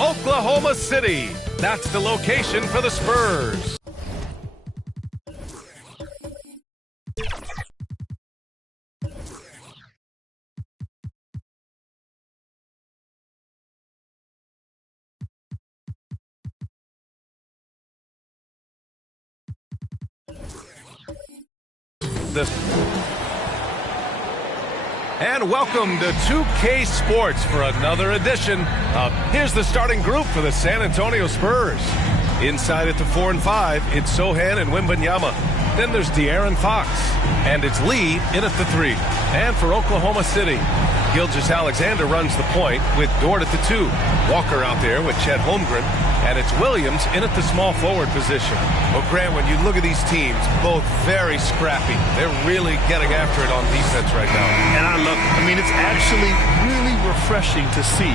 Oklahoma City. That's the location for the Spurs. And welcome to 2K Sports for another edition of Here's the Starting Group for the San Antonio Spurs. Inside at the 4 and 5, it's Sochan and Wembanyama. Then there's De'Aaron Fox. And it's Lee in at the 3. And for Oklahoma City, Gilgeous-Alexander runs the point with Dort at the 2. Walker out there with Chet Holmgren. And it's Williams in at the small forward position. Well, Grant, when you look at these teams, both very scrappy. They're really getting after it on defense right now. And I love it. I mean, it's actually really refreshing to see.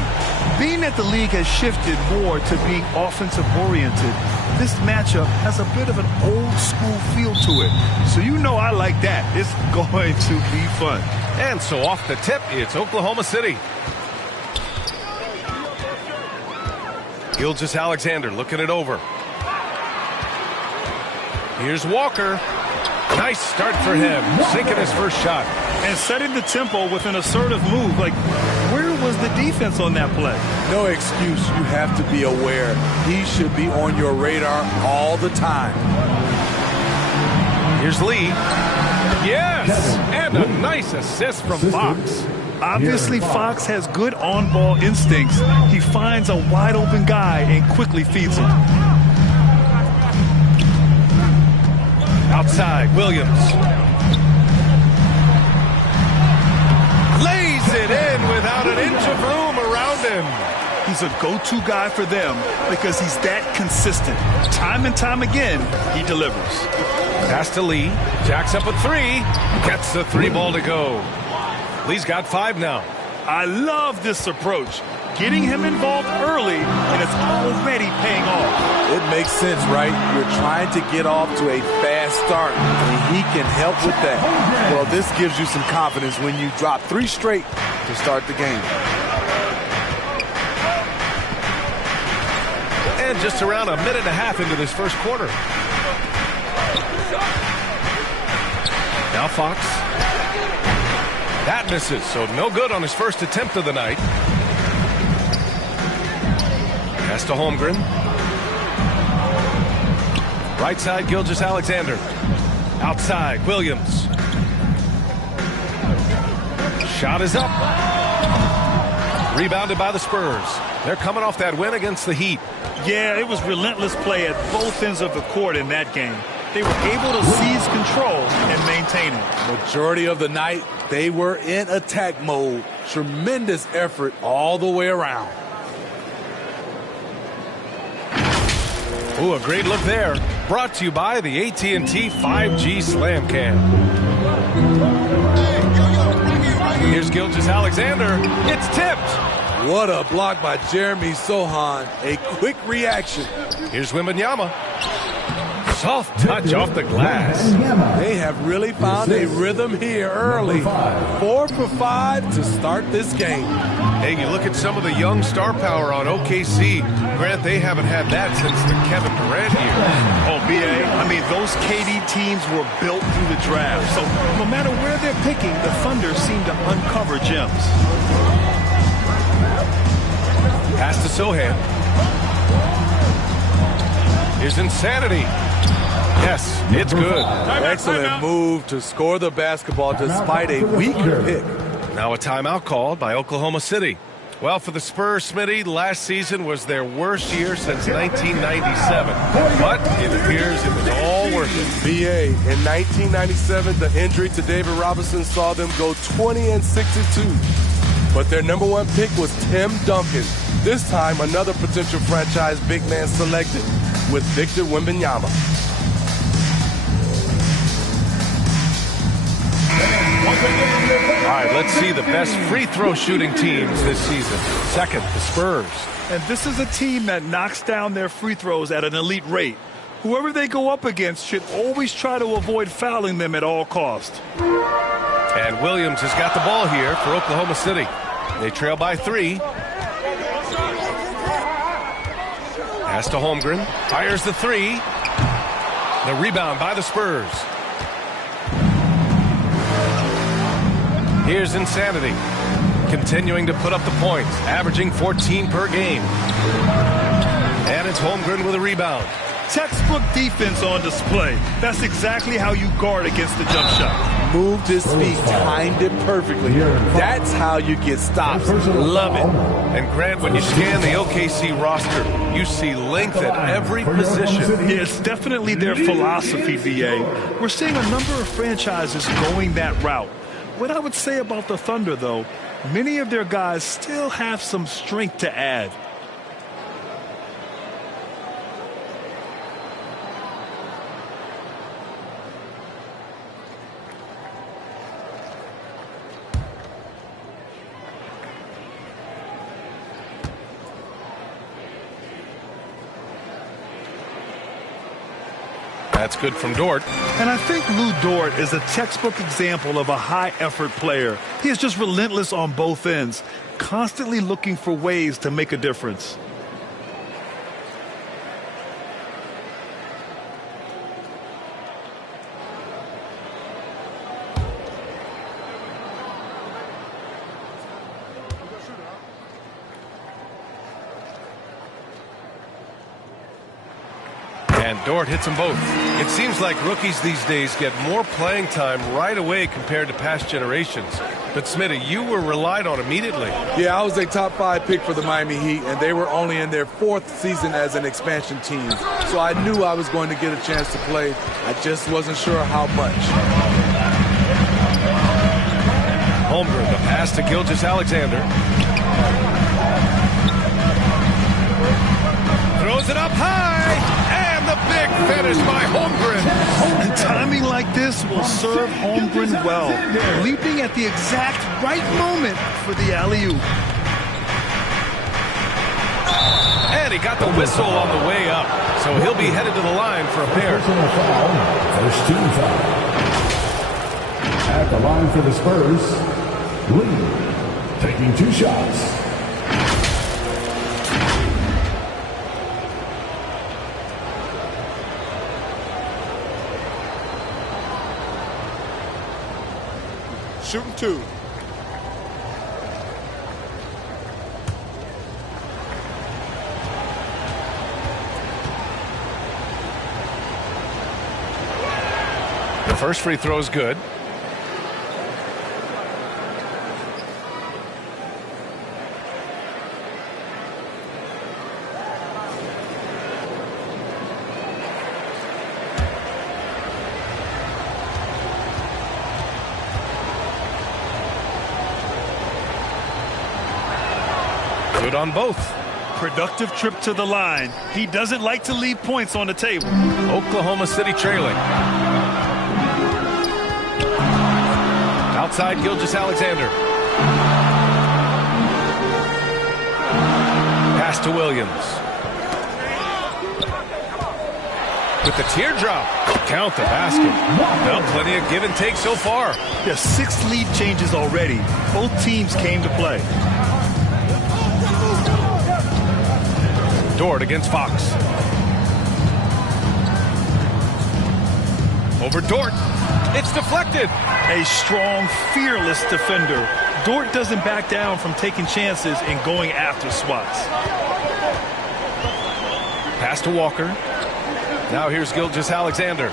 Being that the league has shifted more to being offensive-oriented, this matchup has a bit of an old-school feel to it. So you know I like that. It's going to be fun. And so off the tip, it's Oklahoma City. Gilgeous-Alexander looking it over. Here's Walker. Nice start for him, sinking his first shot. And setting the tempo with an assertive move. Like, where was the defense on that play? No excuse. You have to be aware. He should be on your radar all the time. Here's Lee. Yes! And a nice assist from Fox. Obviously, Fox has good on-ball instincts. He finds a wide-open guy and quickly feeds him. Outside, Williams. Lays it in without an inch of room around him. He's a go-to guy for them because he's that consistent. Time and time again, he delivers. Pass to Lee. Jacks up a 3. Gets the 3 ball to go. Lee's got 5 now. I love this approach. Getting him involved early, and it's already paying off. It makes sense, right? You're trying to get off to a fast start, and he can help with that. Well, this gives you some confidence when you drop 3 straight to start the game. And just around a minute and a half into this first quarter. Now Fox. That misses, so no good on his first attempt of the night. Pass to Holmgren. Right side, Gilgeous-Alexander. Outside, Williams. Shot is up. Rebounded by the Spurs. They're coming off that win against the Heat. Yeah, it was relentless play at both ends of the court in that game. They were able to seize control and maintain it. Majority of the night, they were in attack mode. Tremendous effort all the way around. Ooh, a great look there. Brought to you by the AT&T 5G Slam Cam. Here's Gilgeous-Alexander. It's tipped. What a block by Jeremy Sochan. A quick reaction. Here's Wembanyama. Soft touch off the glass. They have really found a rhythm here early. 4 for 5 to start this game. Hey, you look at some of the young star power on OKC. Grant, they haven't had that since the Kevin Durant years. Oh, B.A., I mean, those KD teams were built through the draft. So no matter where they're picking, the Thunder seem to uncover gems. Pass to Sochan. Here's Insanity. Yes, it's good. Excellent move to score the basketball despite a weaker pick. Now a timeout called by Oklahoma City. Well, for the Spurs, Smitty, last season was their worst year since 1997. But it appears it was all worth it. BA, in 1997, the injury to David Robinson saw them go 20-62. But their number 1 pick was Tim Duncan. This time, another potential franchise big man selected with Victor Wembanyama. All right, let's see the best free throw shooting teams this season. Second, the Spurs. And this is a team that knocks down their free throws at an elite rate. Whoever they go up against should always try to avoid fouling them at all costs. And Williams has got the ball here for Oklahoma City. They trail by 3. Pass to Holmgren. Fires the three. The rebound by the Spurs. Here's Insanity. Continuing to put up the points. Averaging 14 per game. And it's Holmgren with a rebound. Textbook defense on display. That's exactly how you guard against the jump shot. Moved his feet, timed it perfectly. That's how you get stops. Love it. And Grant, when you scan the OKC roster, you see length at every position. Yeah, it's definitely their philosophy, VA. We're seeing a number of franchises going that route. What I would say about the Thunder, though, many of their guys still have some strength to add. That's good from Dort. And I think Lou Dort is a textbook example of a high-effort player. He is just relentless on both ends, constantly looking for ways to make a difference. And Dort hits them both. It seems like rookies these days get more playing time right away compared to past generations. But Smitty, you were relied on immediately. Yeah, I was a top 5 pick for the Miami Heat, and they were only in their 4th season as an expansion team. So I knew I was going to get a chance to play. I just wasn't sure how much. Holmgren, the pass to Gilgeous-Alexander. Throws it up high. And the big finish by Holmgren. And timing like this will serve Holmgren well. Leaping at the exact right moment for the alley-oop. And he got the whistle on the way up. So he'll be headed to the line for a pair. First team foul. At the line for the Spurs, Lee taking 2 shots. Shooting 2. The first free throw is good. Good on both. Productive trip to the line. He doesn't like to leave points on the table. Oklahoma City trailing. Outside Gilgeous-Alexander. Pass to Williams. With the teardrop. Count the basket. Well, plenty of give and take so far. There's 6 lead changes already. Both teams came to play. Dort against Fox. Over Dort. It's deflected. A strong, fearless defender. Dort doesn't back down from taking chances and going after spots. Pass to Walker. Now here's Gilgeous-Alexander.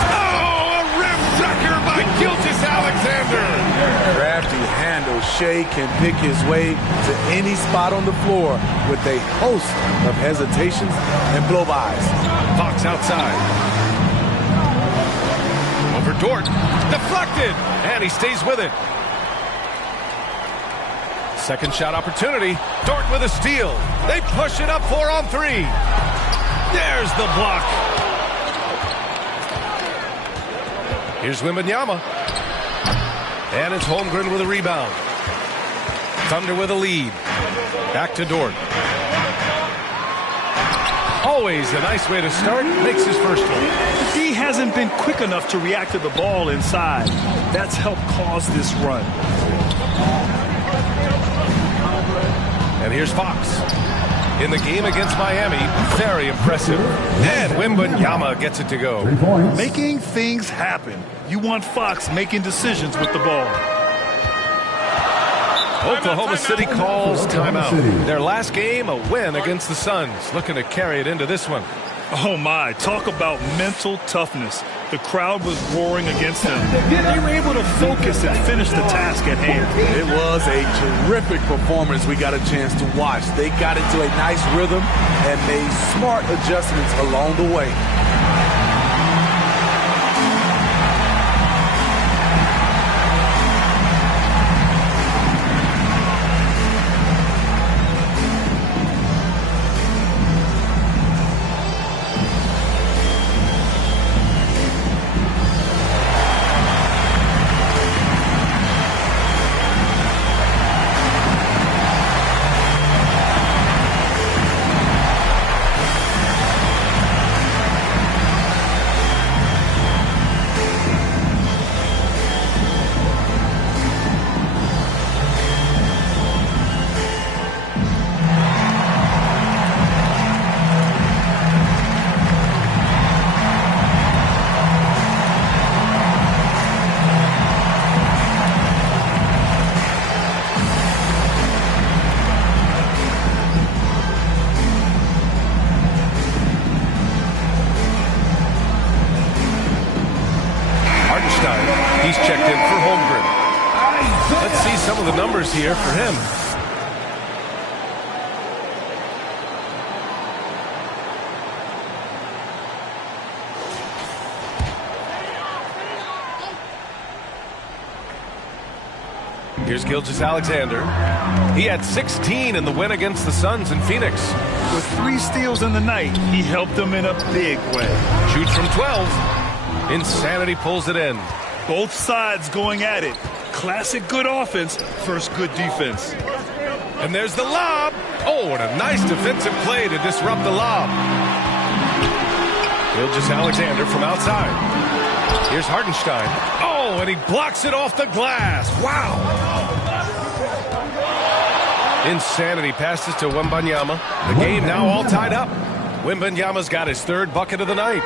Oh, a rim wrecker by Gilgeous-Alexander. Crafty handle. Shea can pick his way to any spot on the floor with a host of hesitations and blow-bys. Fox outside. Over Dort. Deflected. And he stays with it. Second shot opportunity. Dort with a steal. They push it up 4 on 3. There's the block. Here's Wembanyama. And it's Holmgren with a rebound. Thunder with a lead. Back to Dort. Always a nice way to start. Makes his first one. He hasn't been quick enough to react to the ball inside. That's helped cause this run. And here's Fox. in the game against Miami. Very impressive. And Wembanyama gets it to go. 3 points. Making things happen. You want Fox making decisions with the ball. Oklahoma City calls timeout. Their last game, a win against the Suns. Looking to carry it into this one. Oh my, talk about mental toughness. The crowd was roaring against them. They were able to focus and finish the task at hand. It was a terrific performance we got a chance to watch. They got into a nice rhythm and made smart adjustments along the way. He's checked in for Holmgren. Let's see some of the numbers here for him. Here's Gilgeous-Alexander. He had 16 in the win against the Suns in Phoenix. With 3 steals in the night, he helped them in a big way. Shoots from 12. Insanity pulls it in. Both sides going at it. Classic good offense versus good defense. And there's the lob. Oh, and a nice defensive play to disrupt the lob. Gilgeous-Alexander from outside. Here's Hartenstein. Oh, and he blocks it off the glass. Wow. Insanity passes to Wembanyama. The game now all tied up. Wembanyama's got his 3rd bucket of the night.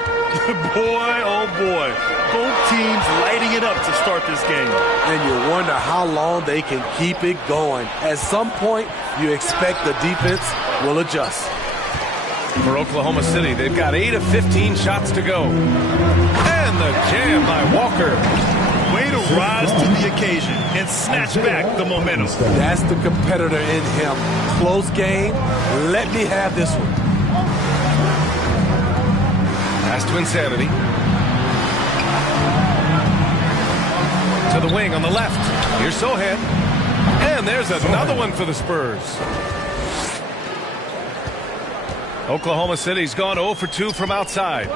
Boy, oh boy. Both teams lighting it up to start this game. And you wonder how long they can keep it going. At some point, you expect the defense will adjust. For Oklahoma City, they've got 8 of 15 shots to go. And the jam by Walker. Way to rise to the occasion and snatch back the momentum. That's the competitor in him. Close game. Let me have this one. Pass to Insanity. To the wing on the left. Here's Sohan. And there's another one for the Spurs. Oklahoma City's gone 0 for 2 from outside.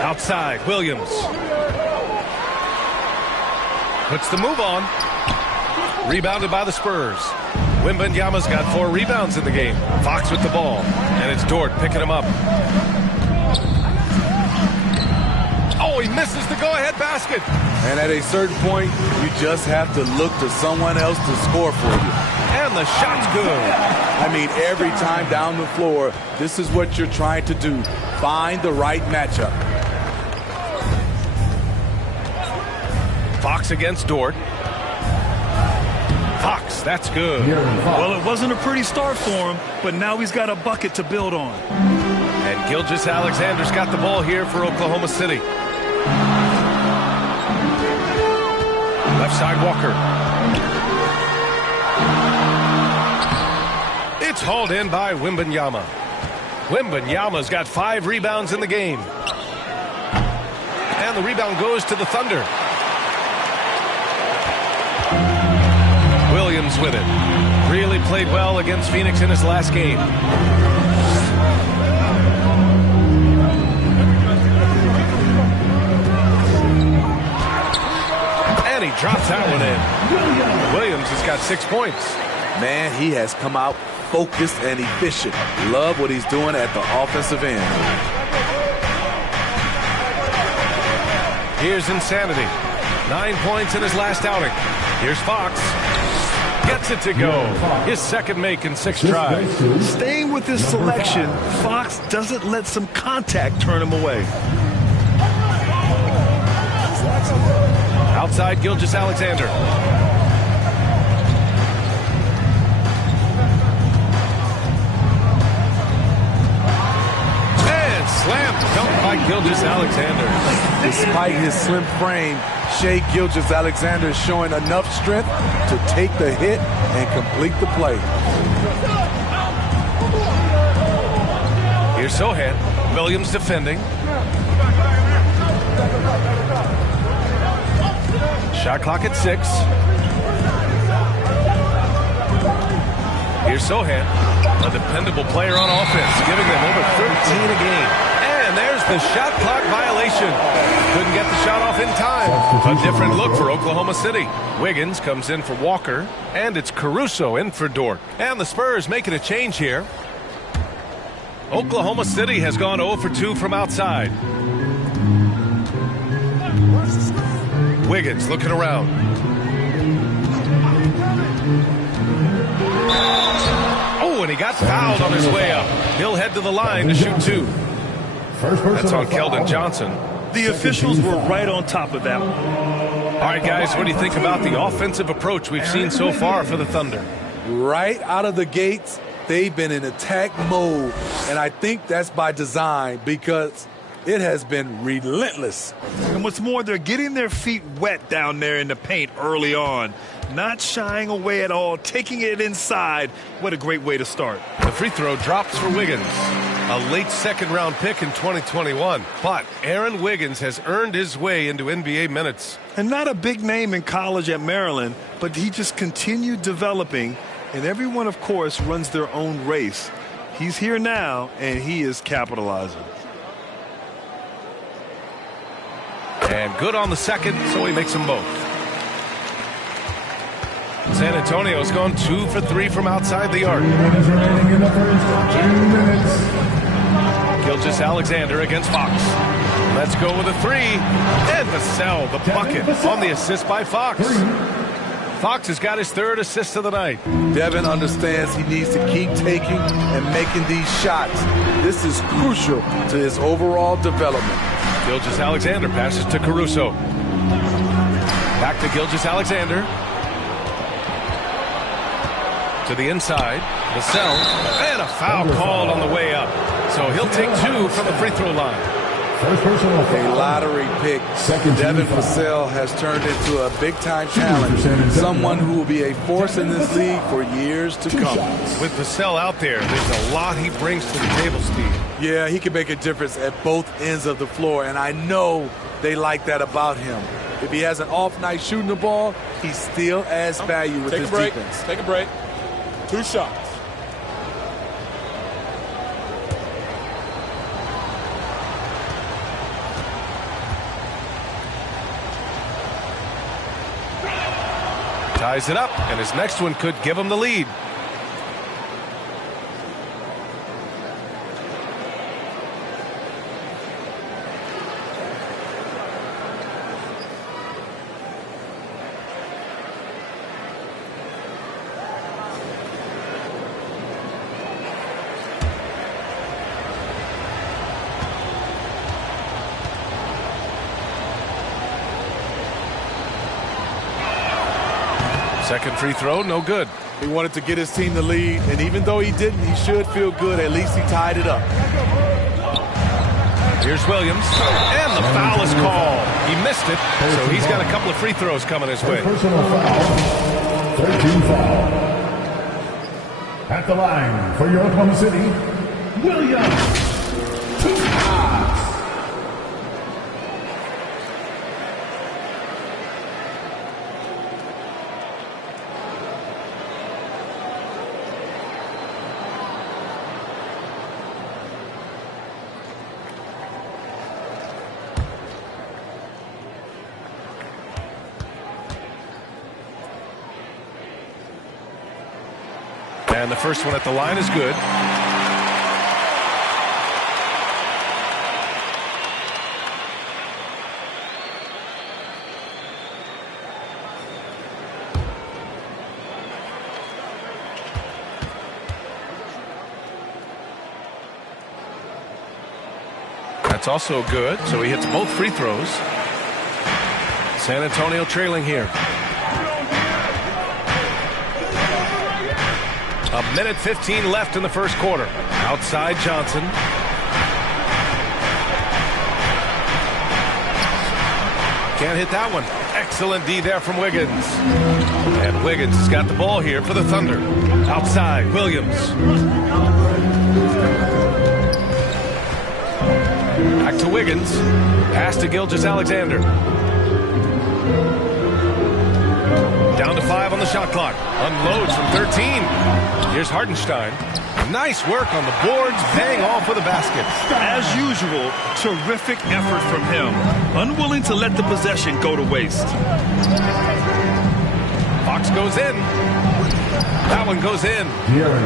Outside, Williams. Puts the move on. Rebounded by the Spurs. Wembanyama's got 4 rebounds in the game. Fox with the ball. And it's Dort picking him up. Oh, he misses the go-ahead basket. And at a certain point, you just have to look to someone else to score for you. And the shot's good. I mean, every time down the floor, this is what you're trying to do. Find the right matchup. Fox against Dort. Fox, that's good. Well, it wasn't a pretty start for him, but now he's got a bucket to build on. And Gilgeous-Alexander's got the ball here for Oklahoma City. Left side, Walker. It's hauled in by Wembanyama. Wembanyama's got 5 rebounds in the game. And the rebound goes to the Thunder. Williams with it. Really played well against Phoenix in his last game. And he drops that one in. Williams has got 6 points. Man, he has come out focused and efficient. Love what he's doing at the offensive end. Here's Insanity. 9 points in his last outing. Here's Fox. Gets it to go. His second make in 6 tries. Staying with his selection, Fox doesn't let some contact turn him away. Outside Gilgeous-Alexander. And slammed dunk by Gilgeous-Alexander. Despite his slim frame, Shai Gilgeous-Alexander is showing enough strength to take the hit and complete the play. Here's Sochan. Williams defending. Shot clock at 6. Here's Sochan, a dependable player on offense, giving them over 13 a game. And there's the shot clock violation. Couldn't get the shot off in time. A different look for Oklahoma City. Wiggins comes in for Walker, and it's Caruso in for Dort. And the Spurs making a change here. Oklahoma City has gone 0 for 2 from outside. Wiggins looking around. Oh, and he got fouled on his way up. He'll head to the line to shoot 2. That's on Keldon Johnson. The officials were right on top of that one. All right, guys, what do you think about the offensive approach we've seen so far for the Thunder? Right out of the gates, they've been in attack mode, and I think that's by design because it has been relentless. And what's more, they're getting their feet wet down there in the paint early on. Not shying away at all, taking it inside. What a great way to start. The free throw drops for Wiggins. A late second-round pick in 2021. But Aaron Wiggins has earned his way into NBA minutes. And not a big name in college at Maryland, but he just continued developing. And everyone, of course, runs their own race. He's here now, and he is capitalizing. And good on the second, so he makes them both. San Antonio's gone 2 for 3 from outside the arc. Remaining in the first 2 minutes. Gilgeous-Alexander against Fox. Let's go with a 3. And Vassell, the bucket on the assist by Fox. Fox has got his 3rd assist of the night. Devin understands he needs to keep taking and making these shots. This is crucial to his overall development. Gilgeous-Alexander passes to Caruso. Back to Gilgeous-Alexander. To the inside. Vassell. And a foul called on the way up. So he'll take 2 from the free throw line. First personal A foul. lottery pick. Second Devin team foul. Vassell has turned into a big-time talent. Someone who will be a force in this league for years to 2 come. shots. With Vassell out there, there's a lot he brings to the table, Steve. Yeah, he can make a difference at both ends of the floor, and I know they like that about him. If he has an off night shooting the ball, he still adds value with his defense. Take a break. 2 shots. Ties it up, and his next one could give him the lead. Second free throw, no good. He wanted to get his team the lead, and even though he didn't, he should feel good. At least he tied it up. Here's Williams, and the foul is called. He missed it, so he's got a couple of free throws coming his way. Personal foul. 13 foul. At the line for your Oklahoma City, Williams. 2 shots. And the first one at the line is good. That's also good, so he hits both free throws. San Antonio trailing here. A minute 15 left in the first quarter. Outside Johnson. Can't hit that one. Excellent D there from Wiggins. And Wiggins has got the ball here for the Thunder. Outside, Williams. Back to Wiggins. Pass to Gilgeous-Alexander. Down to 5 on the shot clock. Unloads from 13. Here's Hartenstein. Nice work on the boards, paying off with a basket. As usual, terrific effort from him. Unwilling to let the possession go to waste. Fox goes in. That one goes in.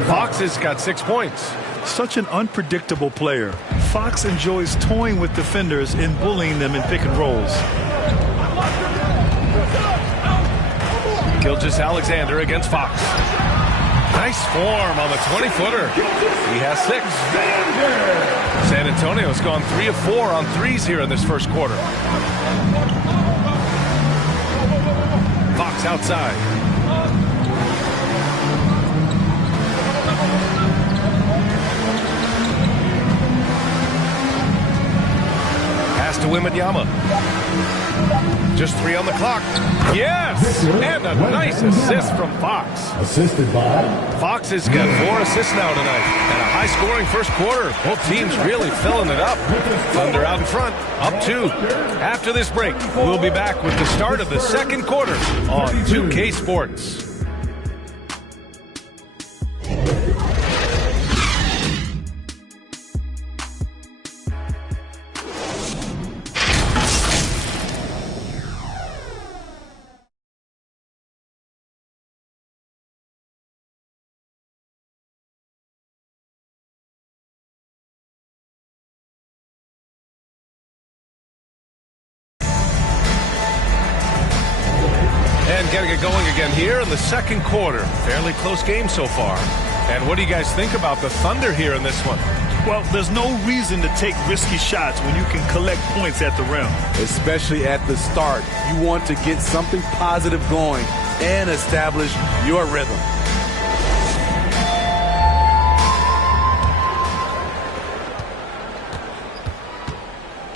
Fox has got 6 points. Such an unpredictable player. Fox enjoys toying with defenders and bullying them in pick and rolls. Gilgeous-Alexander against Fox. Nice form on the 20-footer. He has 6. San Antonio's gone 3 of 4 on threes here in this first quarter. Fox outside. Pass to Wembanyama. Just 3 on the clock. Yes! And a nice assist from Fox. Assisted by Fox has got 4 assists now tonight. And a high-scoring first quarter. Both teams really filling it up. Thunder out in front, up 2. After this break, we'll be back with the start of the second quarter on 2K Sports. And getting it going again here in the second quarter. Fairly close game so far. And what do you guys think about the Thunder here in this one? Well, there's no reason to take risky shots when you can collect points at the rim. Especially at the start. You want to get something positive going and establish your rhythm.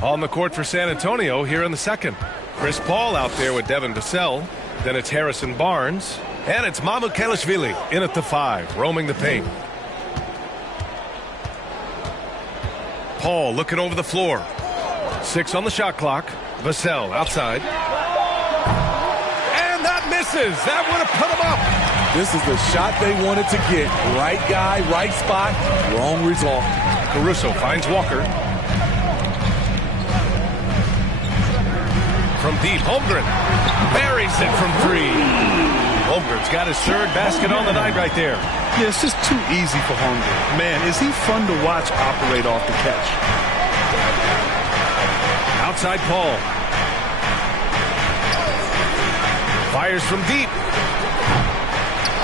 On the court for San Antonio here in the second. Chris Paul out there with Devin Vassell. Then it's Harrison Barnes. And it's Mamukelashvili in at the 5, roaming the paint. Paul looking over the floor. 6 on the shot clock. Vassell outside. And that misses. That would have put him up. This is the shot they wanted to get. Right guy, right spot, wrong result. Caruso finds Walker. From deep, Holmgren buries it from 3. Holmgren's got his 3rd basket on the night right there. Yeah, it's just too easy for Holmgren. Man, is he fun to watch operate off the catch. Outside Paul. Fires from deep.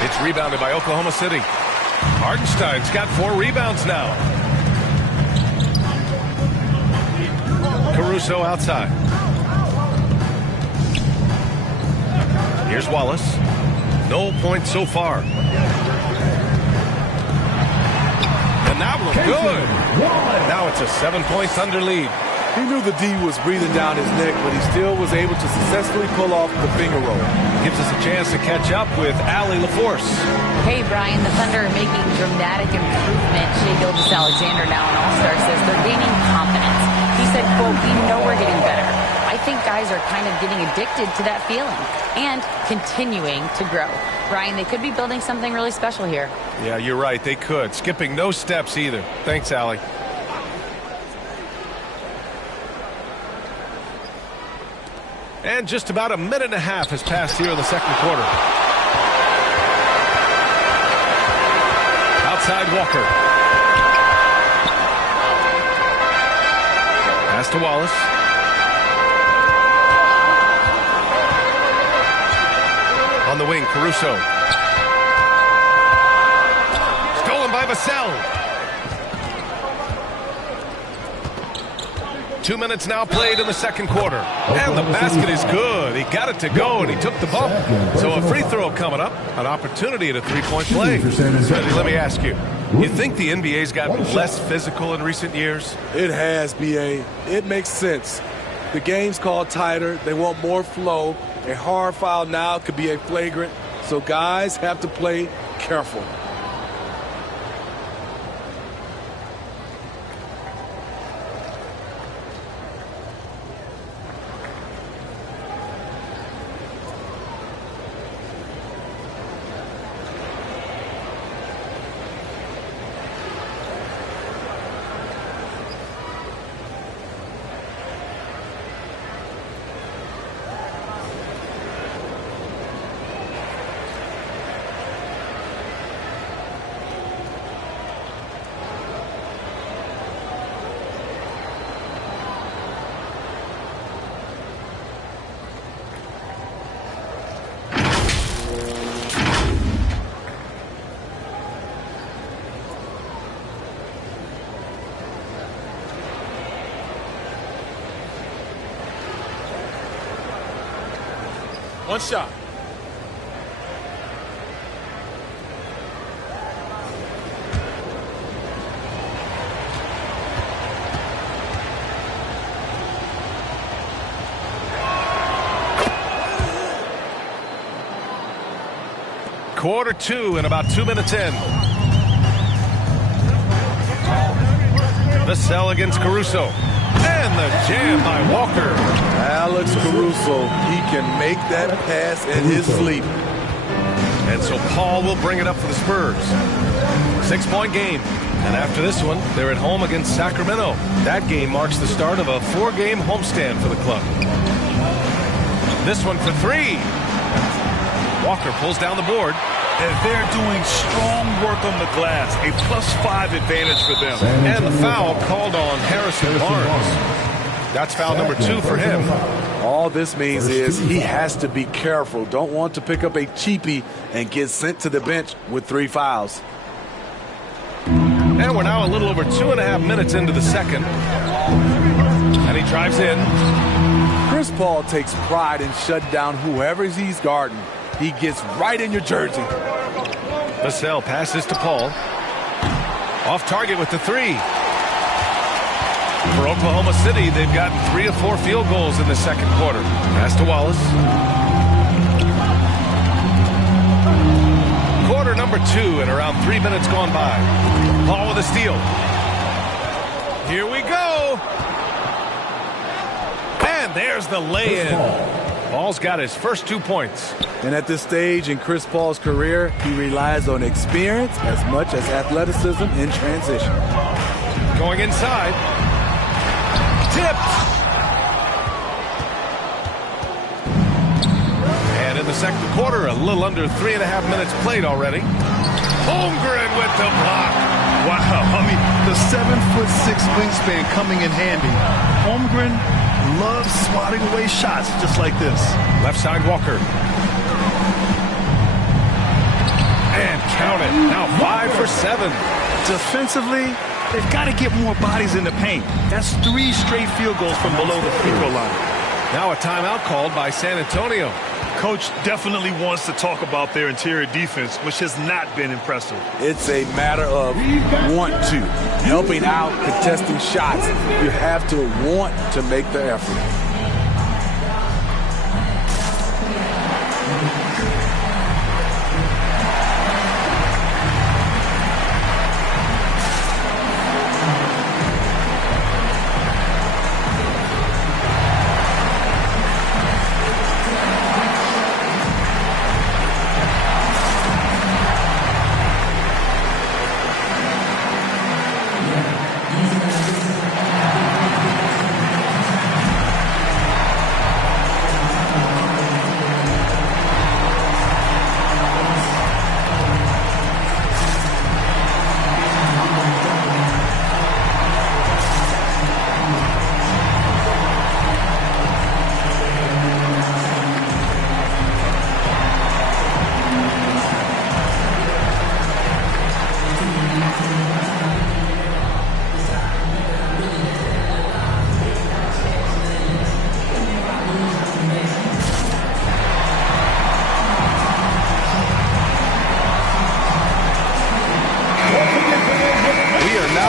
It's rebounded by Oklahoma City. Hartenstein's got 4 rebounds now. Caruso outside. Here's Wallace. No points so far. And that was good. Now it's a 7-point Thunder lead. He knew the D was breathing down his neck, but he still was able to successfully pull off the finger roll. Gives us a chance to catch up with Allie LaForce. Hey, Brian, the Thunder are making dramatic improvement. Shai Gilgeous-Alexander, now an All-Star, says they're gaining confidence. He said, quote, "We know we're getting better. I think guys are kind of getting addicted to that feeling and continuing to grow." Brian, they could be building something really special here. Yeah, you're right. They could. Skipping no steps either. Thanks, Allie. And just about a minute and a half has passed here in the second quarter. Outside Walker. Pass to Wallace. On the wing, Caruso. Stolen by Vassell. 2 minutes now played in the second quarter. And the basket is good. He got it to go, and he took the bump. So a free throw coming up, an opportunity at a three-point play. Let me ask you, you think the NBA's gotten less physical in recent years? It has, B.A. It makes sense. The game's called tighter. They want more flow. A hard foul now could be a flagrant, so guys have to play careful. One shot. Quarter two and about 2 minutes in. Vassell against Caruso. And the jam by Walker. Alex Caruso, he can make that pass in his sleep. And so Paul will bring it up for the Spurs. 6-point game. And after this one, they're at home against Sacramento. That game marks the start of a 4-game homestand for the club. This one for three. Walker pulls down the board. And they're doing strong work on the glass. A +5 advantage for them. And the foul called on Harrison Barnes. That's foul number 2 for him. All this means is he has to be careful. Don't want to pick up a cheapie and get sent to the bench with 3 fouls. And we're now a little over 2.5 minutes into the second. And he drives in. Chris Paul takes pride in shutting down whoever he's guarding. He gets right in your jersey. Vassell passes to Paul. Off target with the three. For Oklahoma City, they've gotten 3 of 4 field goals in the second quarter. Pass to Wallace. Quarter number 2 and around 3 minutes gone by. Paul with a steal. Here we go. And there's the lay-in. Paul's got his first 2 points. And at this stage in Chris Paul's career, he relies on experience as much as athleticism in transition. Going inside. Tipped. And in the second quarter, a little under 3.5 minutes played already. Holmgren with the block. Wow, I mean, the 7'6" wingspan coming in handy. Holmgren loves swatting away shots just like this. Left side Walker. And count it. Now 5 for 7. Defensively, they've got to get more bodies in the paint. That's 3 straight field goals from below the free throw line. Now a timeout called by San Antonio. Coach definitely wants to talk about their interior defense, which has not been impressive. It's a matter of want to. Helping out, contesting shots. You have to want to make the effort.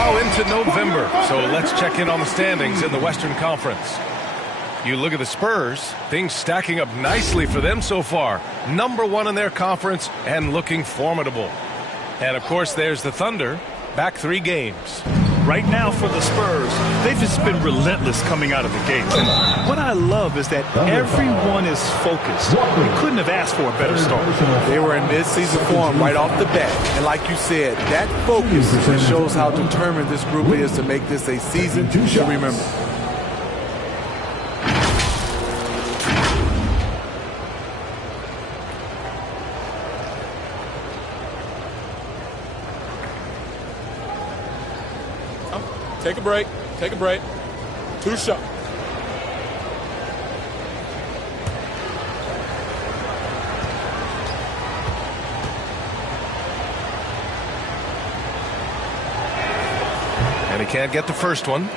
now into November, so let's check in on the standings in the Western Conference. You look at the Spurs, things stacking up nicely for them so far. #1 in their conference and looking formidable. And, of course, there's the Thunder, back 3 games. Right now for the Spurs, they've just been relentless coming out of the gates. And what I love is that everyone is focused. We couldn't have asked for a better start. They were in mid-season form right off the bat. And like you said, that focus shows how determined this group is to make this a season to remember. Take a break. Take a break. 2 shots. And he can't get the first one.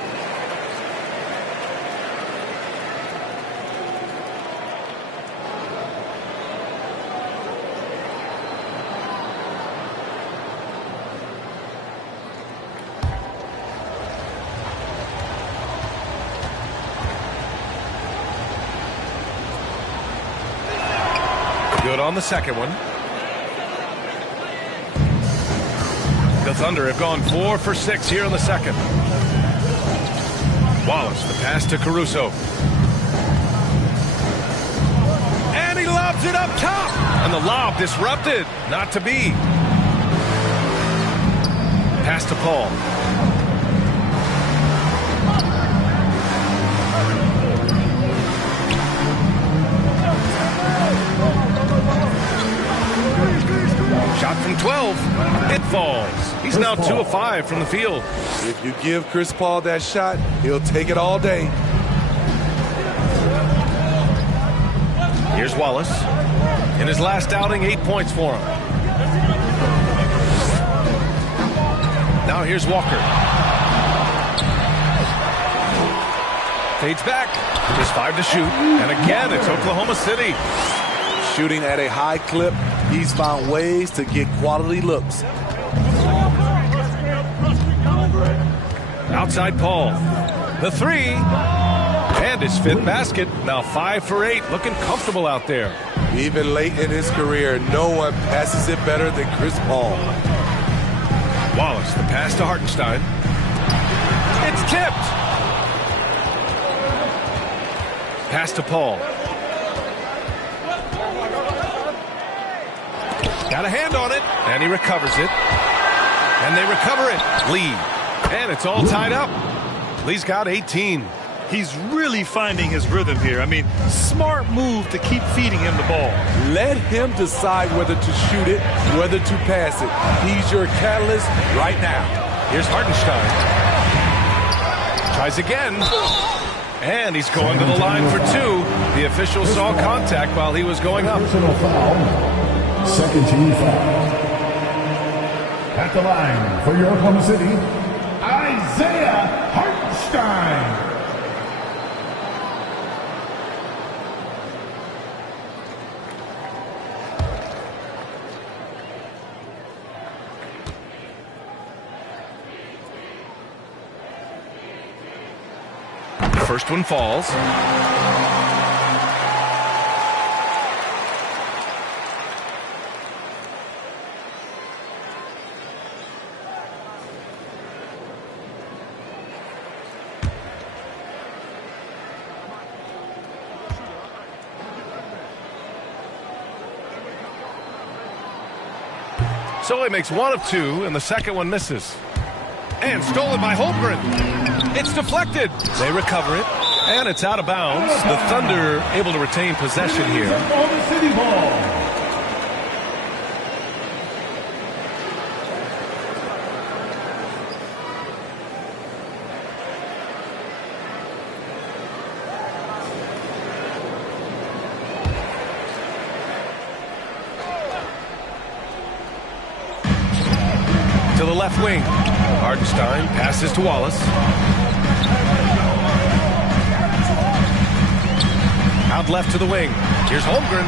Good on the second one. The Thunder have gone 4 for 6 here in the second. Wallace, the pass to Caruso. And he lobs it up top. And the lob disrupted. Not to be. Pass to Paul. Shot from 12. It falls. He's now 2 of 5 from the field. If you give Chris Paul that shot, he'll take it all day. Here's Wallace. In his last outing, 8 points for him. Now here's Walker. Fades back. Just 5 to shoot. And again, it's Oklahoma City. Shooting at a high clip, he's found ways to get quality looks. Outside Paul. The 3. And his 5th basket. Now 5 for 8. Looking comfortable out there. Even late in his career, no one passes it better than Chris Paul. Wallace, the pass to Hartenstein. It's tipped. Pass to Paul. Got a hand on it, and he recovers it. And they recover it. Lee. And it's all tied up. Lee's got 18. He's really finding his rhythm here. I mean, smart move to keep feeding him the ball. Let him decide whether to shoot it, whether to pass it. He's your catalyst right now. Here's Hartenstein. Tries again. And he's going to the line for 2. The official saw contact while he was going up. Personal foul. Second team foul. At the line for your Oklahoma City, Isaiah Hartenstein. First one falls. So he makes 1 of 2, and the second one misses. And stolen by Holmgren. It's deflected. They recover it, and it's out of bounds. The Thunder able to retain possession here. Oklahoma City ball. To the left wing. Hartenstein passes to Wallace. Out left to the wing. Here's Holmgren.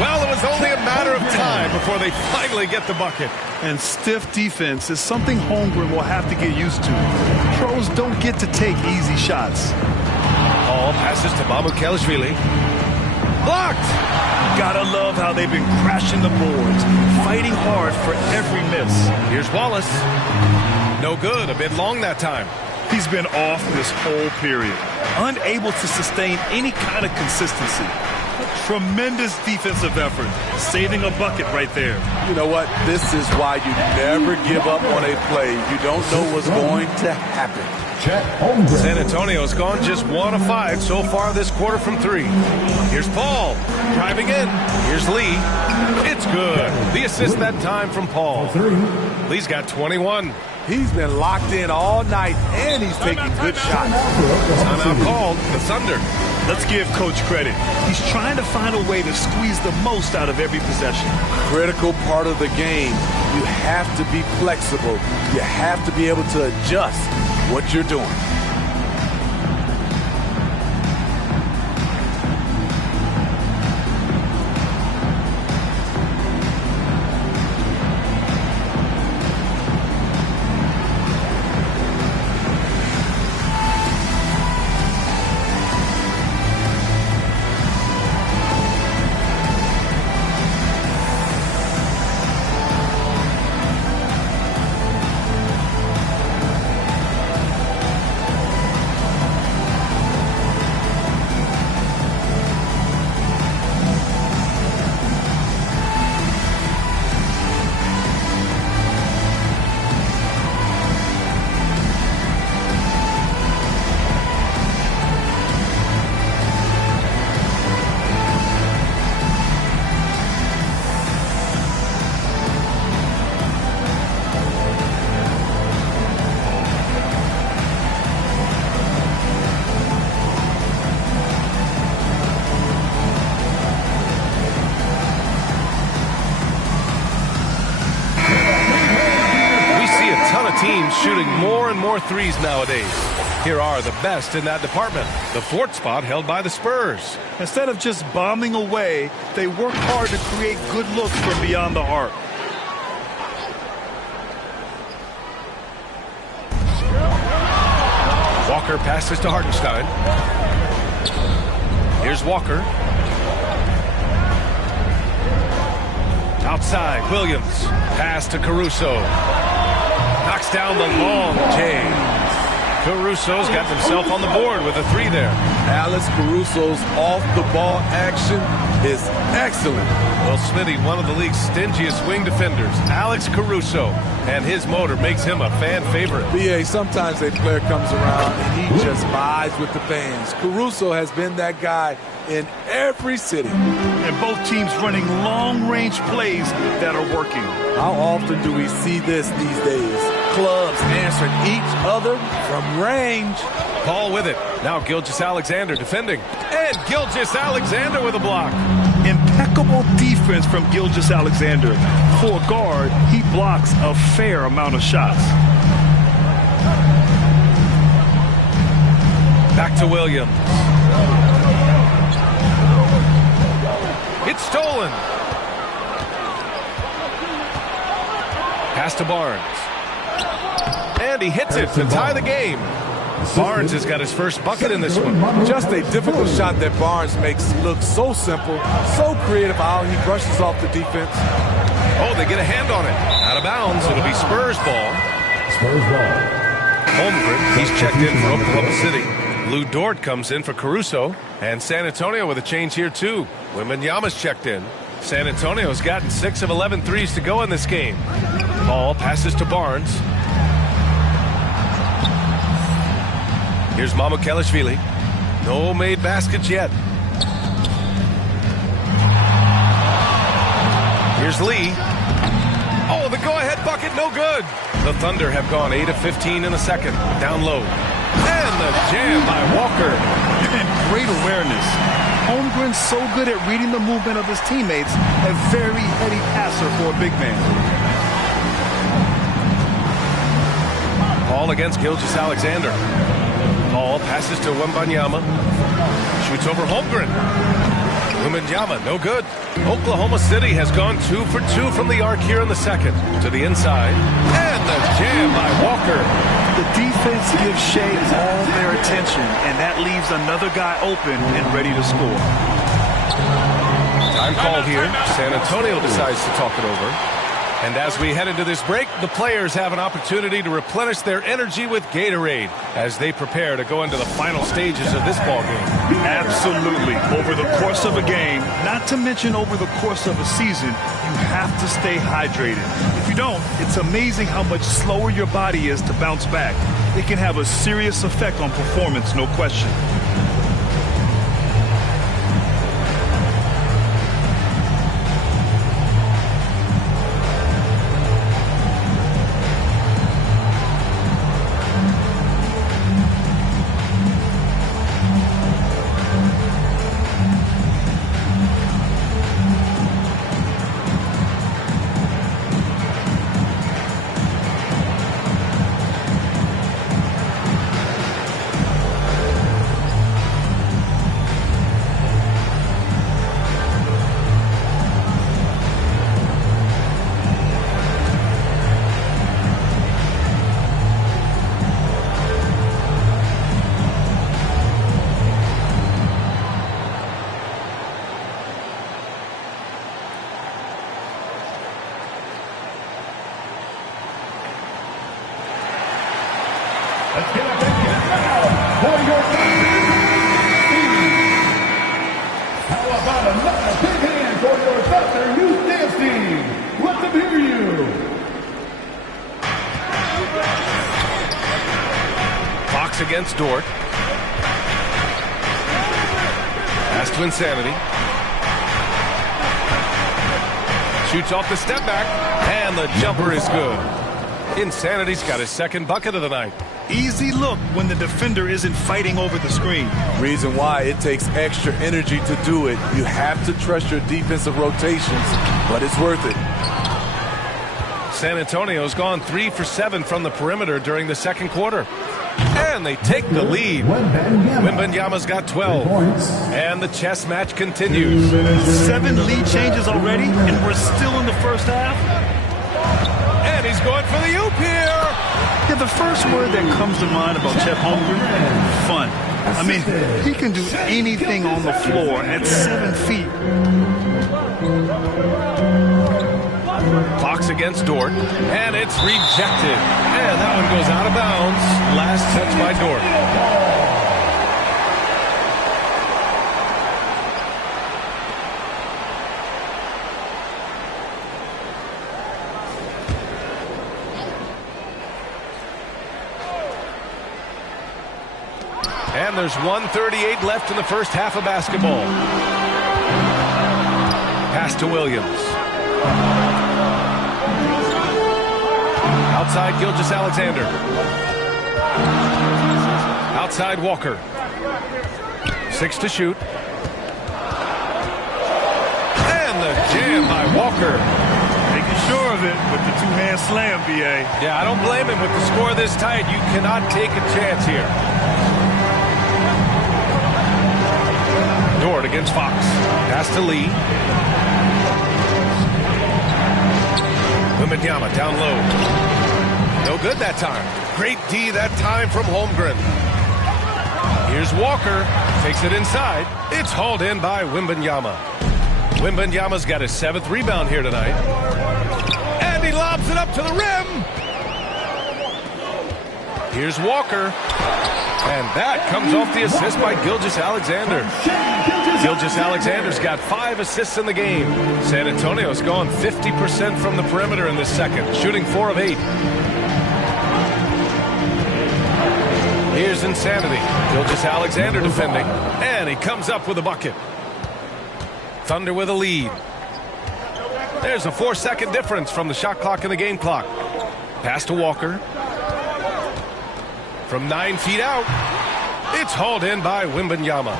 Well, it was only a matter of time before they finally get the bucket. And stiff defense is something Holmgren will have to get used to. Pros don't get to take easy shots. Paul passes to Mamukelashvili. Blocked! Gotta love how they've been crashing the boards, fighting hard for every miss. Here's Wallace. No good, a bit long that time. He's been off this whole period, unable to sustain any kind of consistency. Tremendous defensive effort, saving a bucket right there. You know what? This is why you never give up on a play. You don't know what's going to happen. San Antonio's gone just 1 of 5 so far this quarter from 3. Here's Paul, driving in. Here's Lee. It's good. The assist that time from Paul. Lee's got 21. He's been locked in all night, and he's taking good shots. Timeout called, the Thunder. Let's give Coach credit. He's trying to find a way to squeeze the most out of every possession. Critical part of the game. You have to be flexible. You have to be able to adjust what you're doing. Teams shooting more and more threes nowadays. Here are the best in that department. The 4th spot held by the Spurs. Instead of just bombing away, they work hard to create good looks from beyond the arc. Walker passes to Hartenstein. Here's Walker. Outside, Williams. Pass to Caruso. Knocks down the long J. Caruso's got himself on the board with a 3 there. Alex Caruso's off-the-ball action is excellent. Well, Smitty, one of the league's stingiest wing defenders, Alex Caruso, and his motor makes him a fan favorite. BA, sometimes a player comes around and he just vibes with the fans. Caruso has been that guy in every city. And both teams running long-range plays that are working. How often do we see this these days? Clubs answering each other from range. Paul with it. Now Gilgeous-Alexander defending. And Gilgeous-Alexander with a block. Impeccable defense from Gilgeous-Alexander. For a guard, he blocks a fair amount of shots. Back to Williams. It's stolen. Pass to Barnes. And he hits it to tie the game. Barnes has got his first bucket in this one. Just a difficult shot that Barnes makes look so simple, so creative how he brushes off the defense. Oh, they get a hand on it. Out of bounds. It'll be Spurs ball. Spurs ball. Holmgren, he's checked in for Oklahoma City. Lou Dort comes in for Caruso. And San Antonio with a change here, too. Wembanyama's checked in. San Antonio's gotten 6 of 11 threes to go in this game. Ball passes to Barnes. Here's Mamukelashvili. No made baskets yet. Here's Lee. Oh, the go-ahead bucket, no good. The Thunder have gone 8 of 15 in the second. Down low. And the jam by Walker. And great awareness. Holmgren's so good at reading the movement of his teammates. A very heady passer for a big man. Paul against Gilgeous-Alexander. Paul passes to Wembanyama. Shoots over Holmgren. Wembanyama, no good. Oklahoma City has gone 2 for 2 from the arc here in the second. To the inside. And the jam by Walker. The defense gives Shea all their attention, and that leaves another guy open and ready to score. Time called here. San Antonio decides to talk it over. And as we head into this break, the players have an opportunity to replenish their energy with Gatorade as they prepare to go into the final stages of this ball game. Absolutely. Over the course of a game, not to mention over the course of a season, you have to stay hydrated. If you don't, it's amazing how much slower your body is to bounce back. It can have a serious effect on performance, no question. Let's get a big now for your How about another big hand for your Thunder Youth Dance Team? Let them hear you. Fox against Dort. Pass to Insanity. Shoots off the step back, and the jumper is good. Insanity's got his second bucket of the night. Easy look when the defender isn't fighting over the screen. Reason why it takes extra energy to do it. You have to trust your defensive rotations, but it's worth it. San Antonio's gone 3 for 7 from the perimeter during the second quarter. And they take the lead. Wembanyama's got 12. And the chess match continues. 7 lead changes already, and we're still in the first half. And he's going for the oop here. Yeah, the first word that comes to mind about Chet Holmgren, fun. I mean, he can do anything on the floor at 7 feet. Fox against Dort, and it's rejected. And that one goes out of bounds. Last touch by Dort. And there's 1:38 left in the first half of basketball. Pass to Williams. Outside Gilgeous-Alexander. Outside Walker. 6 to shoot. And the jam by Walker. Making sure of it with the two-hand slam, B.A. Yeah, I don't blame him with the score this tight. You cannot take a chance here. Dort against Fox. Pass to Lee. Wembanyama down low. No good that time. Great D that time from Holmgren. Here's Walker. Takes it inside. It's hauled in by Wembanyama. Wembanyama's got his 7th rebound here tonight. And he lobs it up to the rim. Here's Walker. And that comes off the assist by Gilgeous-Alexander. Gilgeous-Alexander's got 5 assists in the game. San Antonio's gone 50% from the perimeter in this second, shooting 4 of 8. Here's Insanity. Gilgeous-Alexander defending. And he comes up with a bucket. Thunder with a lead. There's a 4-second difference from the shot clock and the game clock. Pass to Walker. From 9 feet out, it's hauled in by Wembanyama.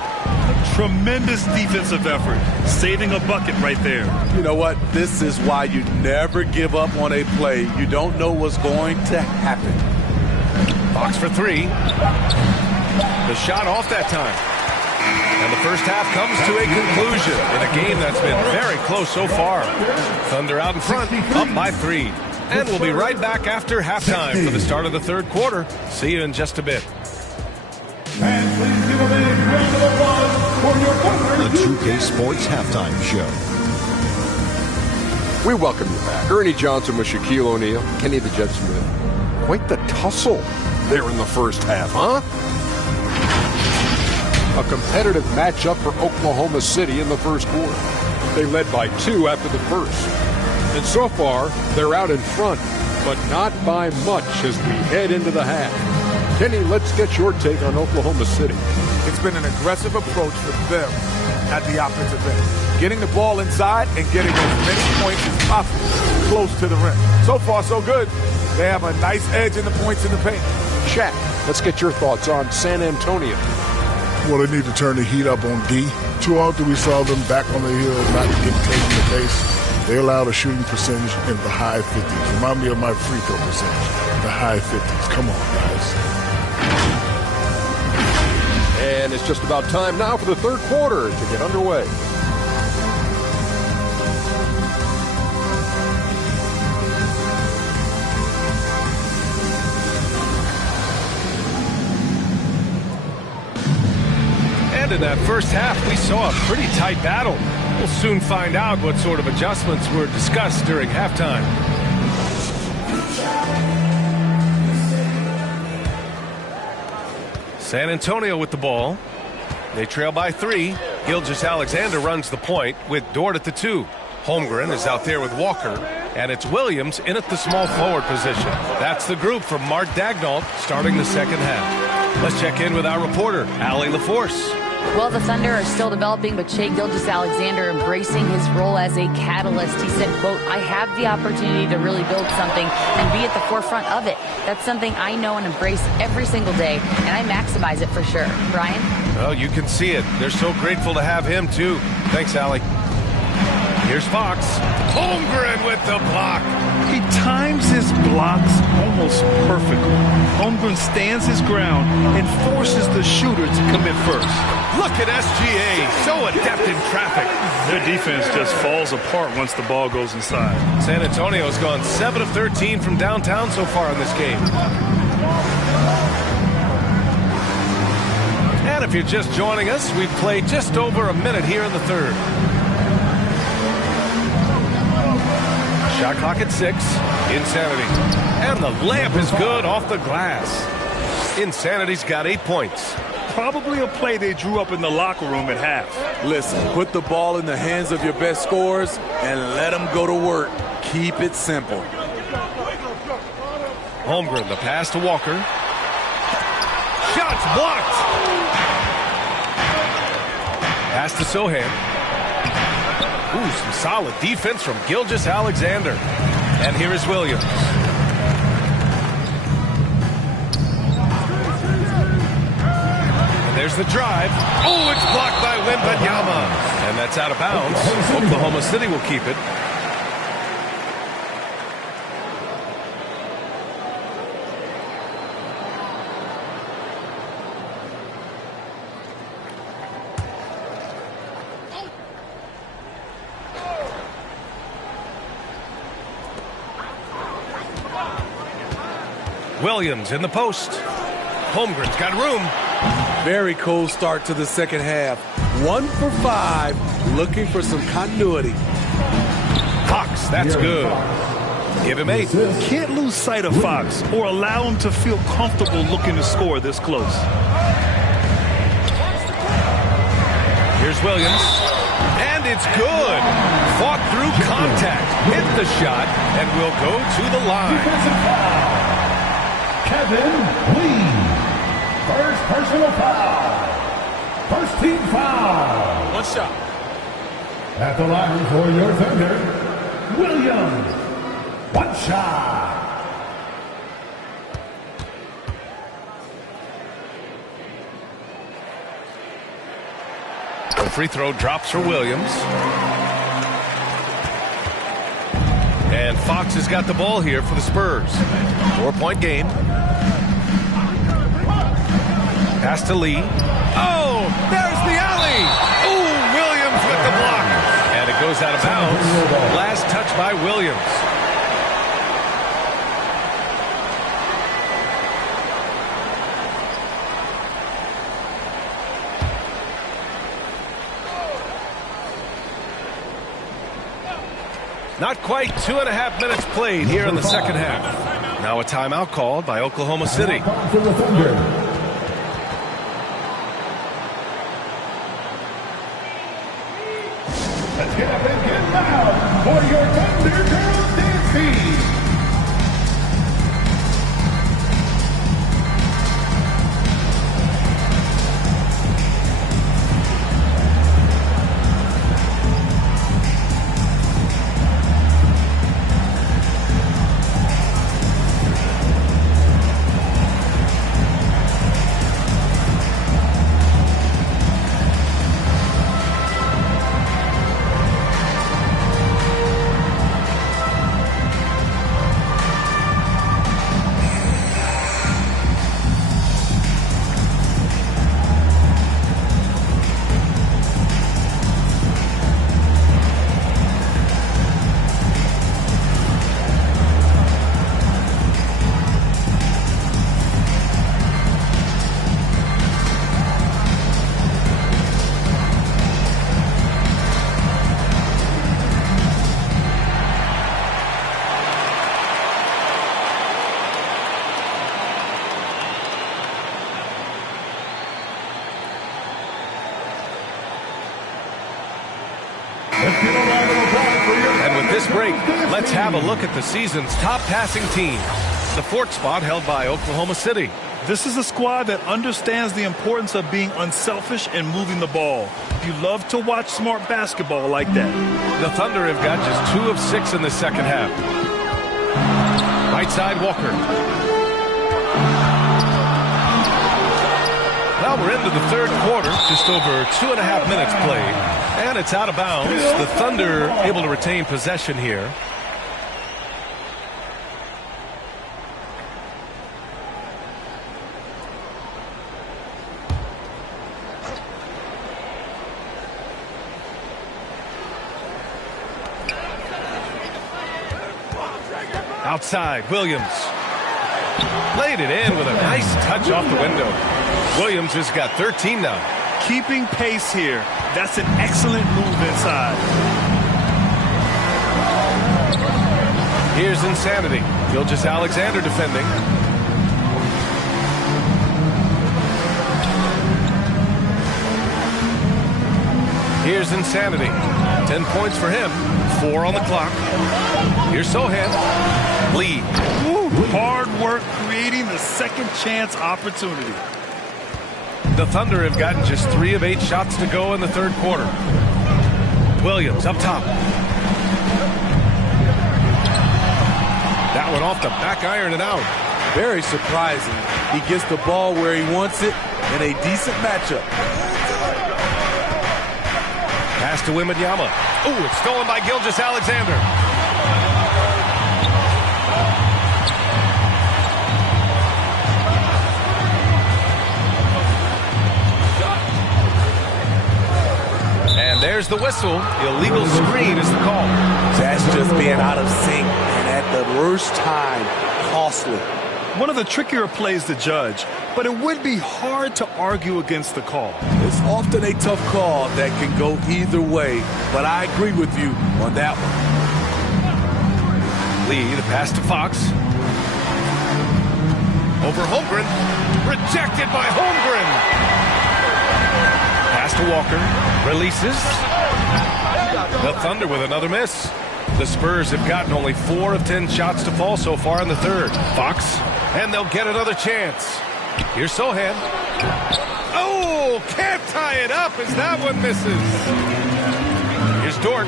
Tremendous defensive effort, saving a bucket right there. You know what? This is why you never give up on a play. You don't know what's going to happen. Fox for 3. The shot off that time. And the first half comes to a conclusion in a game that's been very close so far. Thunder out in front, up by 3. And we'll be right back after halftime for the start of the third quarter. See you in just a bit. And please give a big round of applause for your Thunder. The 2K Sports Halftime Show. We welcome you back. Ernie Johnson with Shaquille O'Neal, Kenny the Jet Smith. Quite the tussle there in the first half, huh? A competitive matchup for Oklahoma City in the first quarter. They led by 2 after the first. And so far, they're out in front, but not by much as we head into the half. Kenny, let's get your take on Oklahoma City. It's been an aggressive approach for them at the offensive end. Getting the ball inside and getting as many points as possible close to the rim. So far, so good. They have a nice edge in the points in the paint. Shaq, let's get your thoughts on San Antonio. Well, they need to turn the heat up on D. Too often we saw them back on the hill, not getting taken in the face. They allowed a shooting percentage in the high 50s. Remind me of my free throw percentage, the high 50s. Come on, guys. And it's just about time now for the third quarter to get underway. And in that first half, we saw a pretty tight battle. We'll soon find out what sort of adjustments were discussed during halftime. San Antonio with the ball. They trail by 3. Gilgeous-Alexander runs the point with Dort at the 2. Holmgren is out there with Walker, and it's Williams in at the small forward position. That's the group from Mark Daigneault starting the second half. Let's check in with our reporter, Allie LaForce. Well, the Thunder are still developing, but Shai Gilgeous-Alexander embracing his role as a catalyst. He said, quote, I have the opportunity to really build something and be at the forefront of it. That's something I know and embrace every single day, and I maximize it for sure. Brian? Well, you can see it. They're so grateful to have him, too. Thanks, Allie. Here's Fox. Holmgren with the block. He times his blocks almost perfectly. Holmgren stands his ground and forces the shooter to commit first. Look at SGA, so adept in traffic. Their defense just falls apart once the ball goes inside. San Antonio's gone 7 of 13 from downtown so far in this game. And if you're just joining us, we've played just over a minute here in the third. Shot clock at 6. Insanity. And the layup is good off the glass. Insanity's got 8 points. Probably a play they drew up in the locker room at half. Listen, put the ball in the hands of your best scorers and let them go to work. Keep it simple. Holmgren, the pass to Walker. Shots blocked. Pass to Sohan. Ooh, some solid defense from Gilgeous-Alexander. And here is Williams. And there's the drive. Oh, it's blocked by Wembanyama. And that's out of bounds. Oklahoma City will keep it. Williams in the post. Holmgren's got room. Very cold start to the second half. 1 for 5, looking for some continuity. Fox, that's good. Give him 8. Can't lose sight of Fox or allow him to feel comfortable looking to score this close. Here's Williams. And it's good. Fought through contact. Hit the shot and will go to the line. Kevin Lee. First personal foul. First team foul. One shot. At the line for your Thunder, Williams. One shot. The free throw drops for Williams. And Fox has got the ball here for the Spurs. 4-point game. Pass to Lee. Oh, there's the goes out of bounds. Last touch by Williams. Not quite 2.5 minutes played here in the second half. Now a timeout called by Oklahoma City. For the Thunder. Let's get up and get loud for your Thunder Girls Dance Team. And with this break, let's have a look at the season's top passing team. The fourth spot held by Oklahoma City. This is a squad that understands the importance of being unselfish and moving the ball. You love to watch smart basketball like that. The Thunder have got just 2 of 6 in the second half. Right side, Walker. Now we're into the third quarter, just over 2.5 minutes played, and it's out of bounds. The Thunder able to retain possession here. Outside, Williams. Laid it in with a nice touch off the window. Williams has got 13 now. Keeping pace here. That's an excellent move inside. Here's Insanity. Gilgeous-Alexander defending. Here's Insanity. 10 points for him. 4 on the clock. Here's Sohan. Lee. Ooh, hard work creating the second chance opportunity. The Thunder have gotten just 3 of 8 shots to go in the third quarter. Williams up top. That one off the back iron and out. Very surprising. He gets the ball where he wants it in a decent matchup. Pass to Wembanyama. Ooh, it's stolen by Gilgeous-Alexander. And there's the whistle. Illegal screen is the call. That's just being out of sync and at the worst time. Costly. One of the trickier plays to judge, but it would be hard to argue against the call. It's often a tough call that can go either way, but I agree with you on that one. Lee, the pass to Fox. Over Holmgren. Rejected by Holmgren. Pass to Walker. Releases. The Thunder with another miss. The Spurs have gotten only 4 of 10 shots to fall so far in the third. Fox. And they'll get another chance. Here's Sohan. Oh, can't tie it up as that one misses. Here's Dort.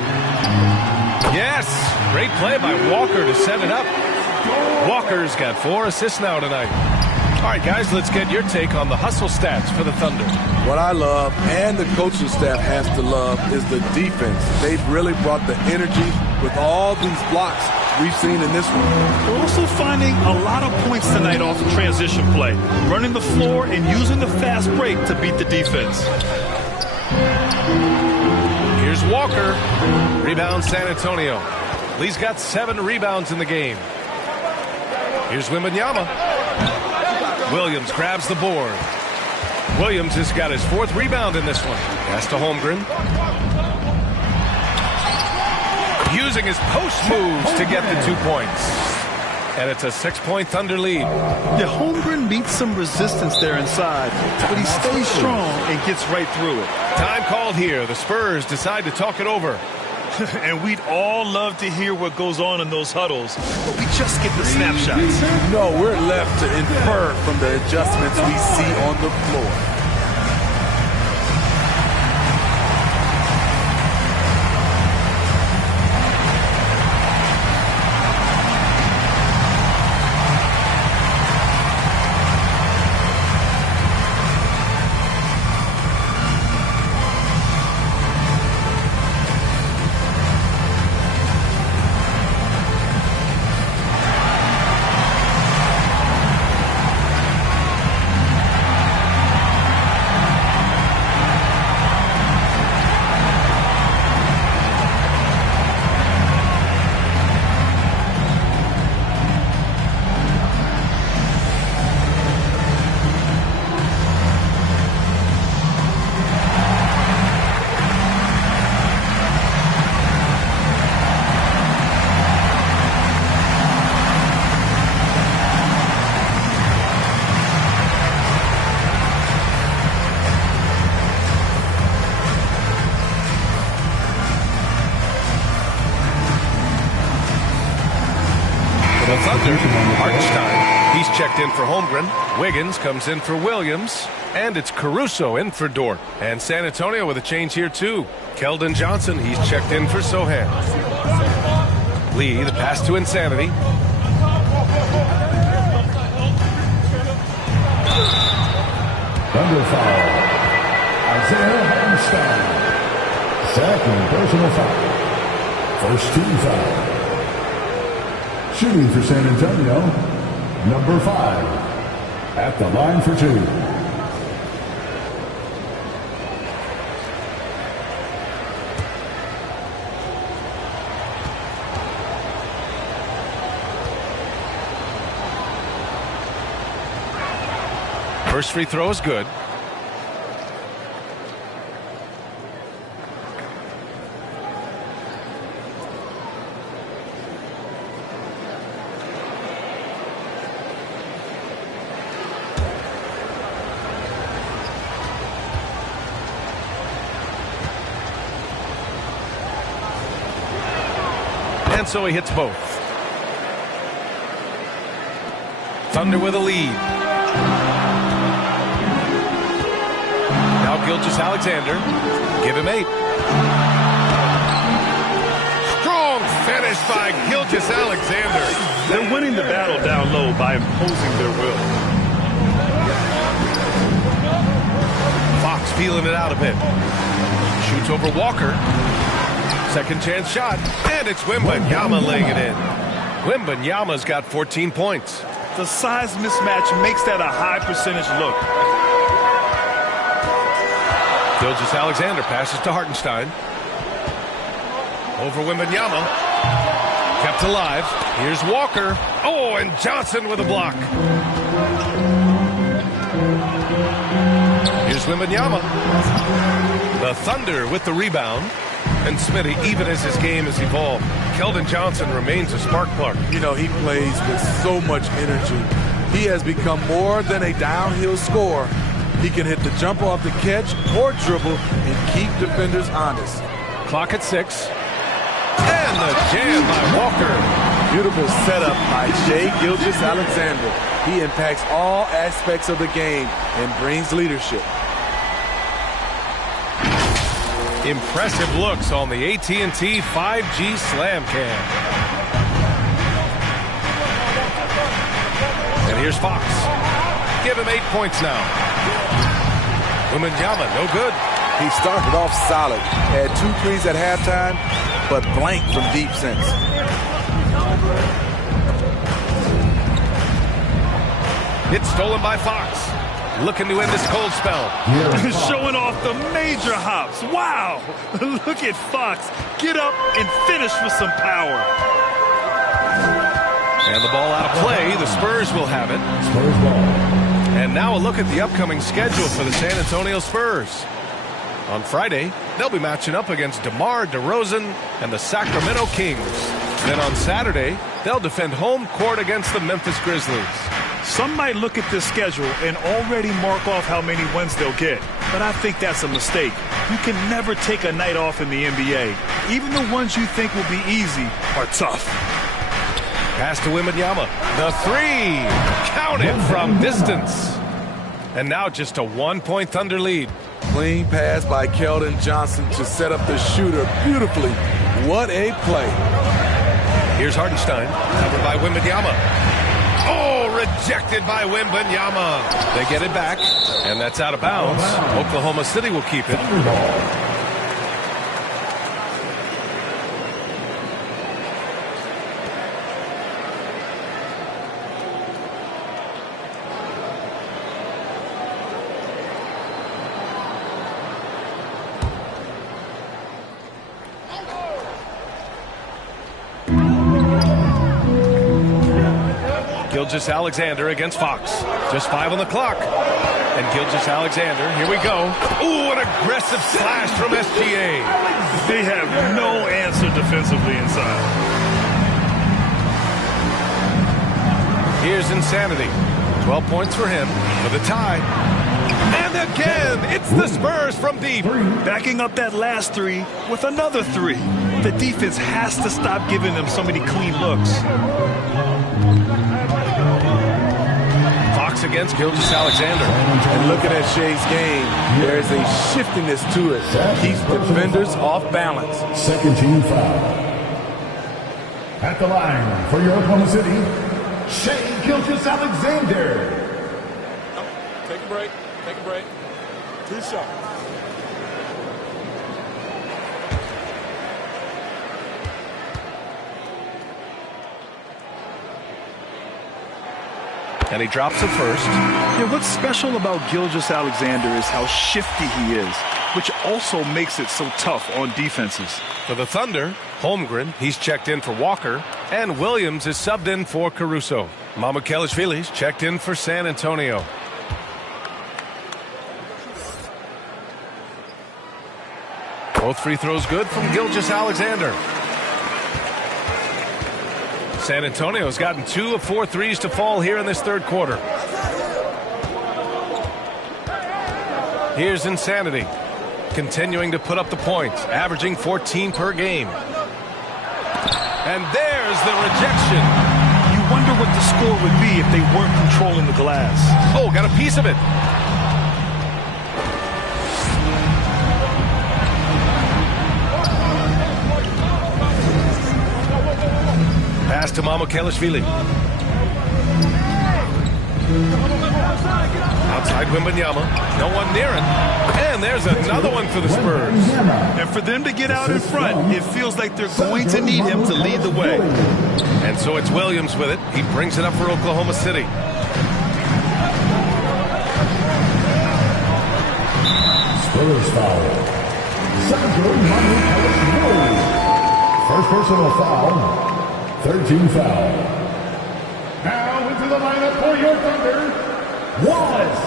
Yes, great play by Walker to set it up. Walker's got 4 assists now tonight. All right, guys, let's get your take on the hustle stats for the Thunder. What I love, and the coaching staff has to love, is the defense. They've really brought the energy with all these blocks we've seen in this one. They're also finding a lot of points tonight off of transition play, running the floor and using the fast break to beat the defense. Here's Walker. Rebound San Antonio. Lee's got 7 rebounds in the game. Here's Wembanyama. Williams grabs the board. Williams has got his 4th rebound in this one. Pass to Holmgren. Using his post moves to get the 2 points. And it's a 6-point Thunder lead. Yeah, Holmgren meets some resistance there inside, but he stays strong and gets right through it. Time called here. The Spurs decide to talk it over. And we'd all love to hear what goes on in those huddles, but we just get the snapshots. No, we're left to infer from the adjustments we see on the floor. Hartenstein, he's checked in for Holmgren. Wiggins comes in for Williams. And it's Caruso in for Dort. And San Antonio with a change here, too. Keldon Johnson, he's checked in for Sohan. Lee, the pass to Insanity. Thunder foul. Isaiah Hartenstein. Second personal foul. First team foul. Shooting for San Antonio, number 5. At the line for 2. First free throw is good. And so he hits both. Thunder with a lead. Now Gilgeous-Alexander. Give him 8. Strong finish by Gilgeous-Alexander. They're winning the battle down low by imposing their will. Fox feeling it out a bit. Shoots over Walker. Second chance shot. And it's Wembanyama laying it in. Wembanyama's got 14 points. The size mismatch makes that a high percentage look. Gilgeous-Alexander passes to Hartenstein. Over Wembanyama. Kept alive. Here's Walker. Oh, and Johnson with a block. Here's Wembanyama. The Thunder with the rebound. And Smitty, even as his game has evolved, Keldon Johnson remains a spark plug. You know, he plays with so much energy. He has become more than a downhill scorer. He can hit the jumper off the catch or dribble and keep defenders honest. Clock at 6. And the jam by Walker. Beautiful setup by Shai Gilgeous-Alexander. He impacts all aspects of the game and brings leadership. Impressive looks on the AT&T 5G Slam Cam. And here's Fox. Give him 8 points now. Wembanyama, no good. He started off solid. Had 2 threes at halftime, but blank from deep since. It's stolen by Fox. looking to end this cold spell. Showing off the major hops. Wow. Look at Fox. Get up and finish with some power. And the ball out of play. The Spurs will have it. Spurs ball. And now a look at the upcoming schedule for the San Antonio Spurs. On Friday, they'll be matching up against DeMar DeRozan and the Sacramento Kings. Then on Saturday, they'll defend home court against the Memphis Grizzlies. Some might look at this schedule and already mark off how many wins they'll get. But I think that's a mistake. You can never take a night off in the NBA. Even the ones you think will be easy are tough. Pass to Wembanyama. The three. Counted from distance. And now just a 1-point Thunder lead. Clean pass by Keldon Johnson to set up the shooter beautifully. What a play. Here's Hartenstein. Covered by Wembanyama. Oh, rejected by Wembanyama. They get it back. And that's out of bounds. Oklahoma City will keep it. Gilgeous-Alexander against Fox. Just 5 on the clock. And Gilgeous-Alexander, here we go. Ooh, an aggressive slash from SGA. They have no answer defensively inside. Here's Insanity. 12 points for him for the tie. And again, it's the Spurs from deep. Backing up that last three with another three. The defense has to stop giving them so many clean looks. Fox against Gilgeous-Alexander. And looking at Shea's game, there's a shiftiness to it. Keeps defenders off balance. Second team foul. At the line for your Oklahoma City, Shai Gilgeous-Alexander. Take a break. Take a break. 2 shots. And he drops it first. Yeah, what's special about Gilgeous-Alexander is how shifty he is, which also makes it so tough on defenses. For the Thunder, Holmgren, he's checked in for Walker, and Williams is subbed in for Caruso. Mamukelashvili's checked in for San Antonio. Both free throws good from Gilgeous-Alexander. San Antonio's gotten 2 of 4 threes to fall here in this third quarter. Here's Insanity, continuing to put up the points, averaging 14 per game. And there's the rejection. You wonder what the score would be if they weren't controlling the glass. Oh, got a piece of it. Pass to Mamukelashvili. Outside Wembanyama. No one near it. And there's another one for the Spurs. And for them to get out in front, it feels like they're going to need him to lead the way. And so it's Williams with it. He brings it up for Oklahoma City. Spurs foul. Sandro Mamukelashvili. First personal foul. 13 foul. Now into the lineup for your Thunder, Wallace.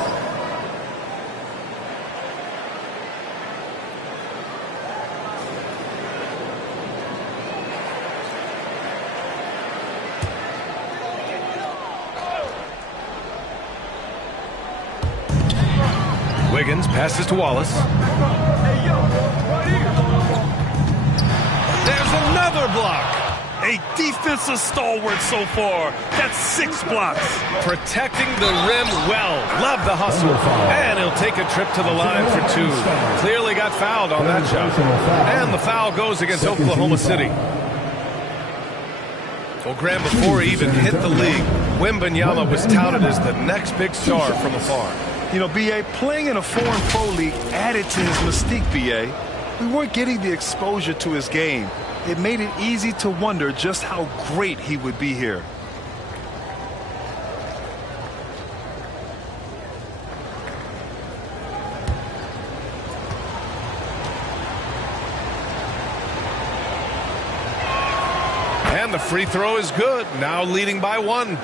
Wiggins passes to Wallace. There's another block. A defensive stalwart so far. That's 6 blocks. Protecting the rim well. Love the hustle. And he'll take a trip to the line for 2. Clearly got fouled on that shot. And the foul goes against Oklahoma City. Well, Graham, before he even hit the league, Wembanyama was touted as the next big star from afar. You know, B.A., playing in a foreign pro league added to his mystique, B.A. We weren't getting the exposure to his game. It made it easy to wonder just how great he would be here. free throw is good. Now leading by 1.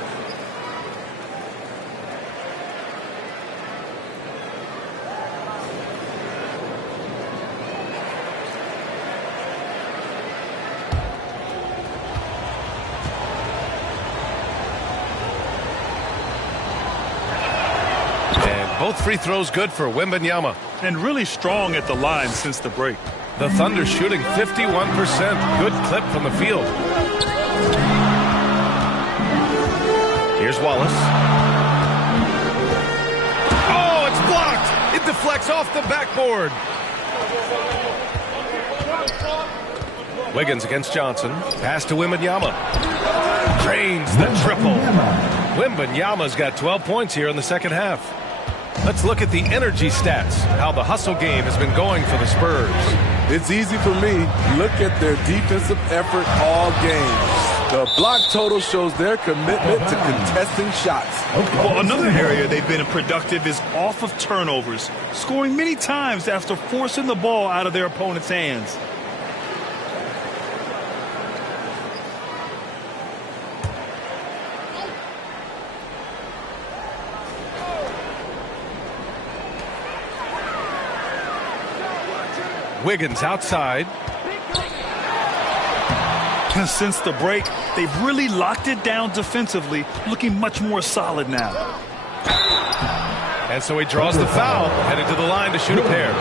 Both free throws good for Wembanyama. And really strong at the line since the break. The Thunder shooting 51%. Good clip from the field. Here's Wallace. Oh, it's blocked. It deflects off the backboard. Wiggins against Johnson. Pass to Wembanyama. Drains the triple. Wembanyama's got 12 points here in the second half. Let's look at the energy stats, how the hustle game has been going for the Spurs. It's easy for me. Look at their defensive effort all game. The block total shows their commitment to contesting shots. Well, another area they've been productive is off of turnovers, scoring many times after forcing the ball out of their opponent's hands. Wiggins outside. Since the break, they've really locked it down defensively, looking much more solid now. And so he draws the foul, headed to the line to shoot a pair.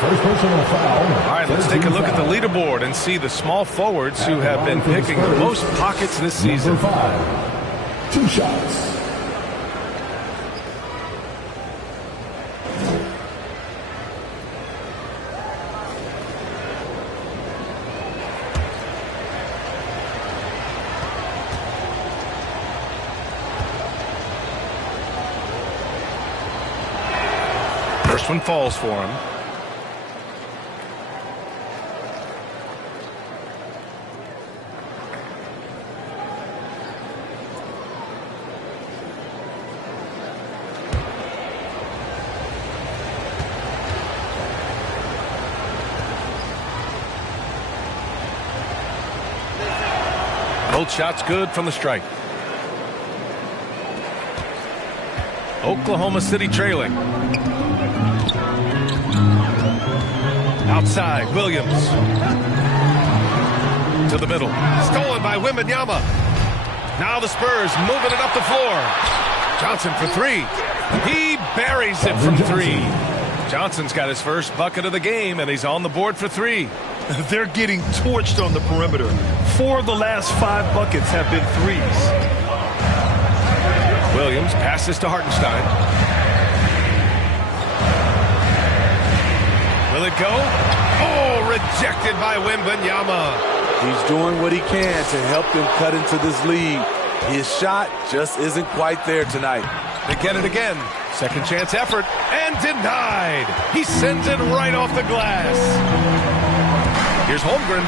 First personal foul. All right, let's take a look at the leaderboard and see the small forwards who have been picking the most pockets this season. 5. 2 shots. First one falls for him. Both shots good from the strike. Oklahoma City trailing. Outside, Williams. To the middle. Stolen by Wembanyama. Now the Spurs moving it up the floor. Johnson for 3. He buries it from 3. Johnson's got his first bucket of the game, and he's on the board for 3. They're getting torched on the perimeter. 4 of the last 5 buckets have been threes. Williams passes to Hartenstein. Will it go? Oh, rejected by Wembanyama. He's doing what he can to help them cut into this lead. His shot just isn't quite there tonight. They get it again. Second chance effort, and denied. He sends it right off the glass. Here's Holmgren.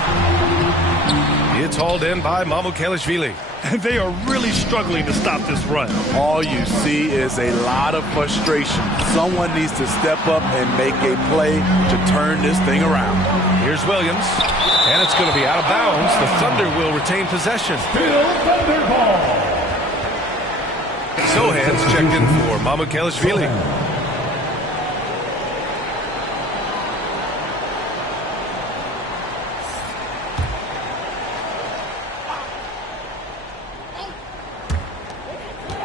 It's hauled in by Mamukelashvili. They are really struggling to stop this run. All you see is a lot of frustration. Someone needs to step up and make a play to turn this thing around. Here's Williams, and it's going to be out of bounds. The Thunder will retain possession. Still Thunder ball. Sohan's checked in for Mamukelashvili.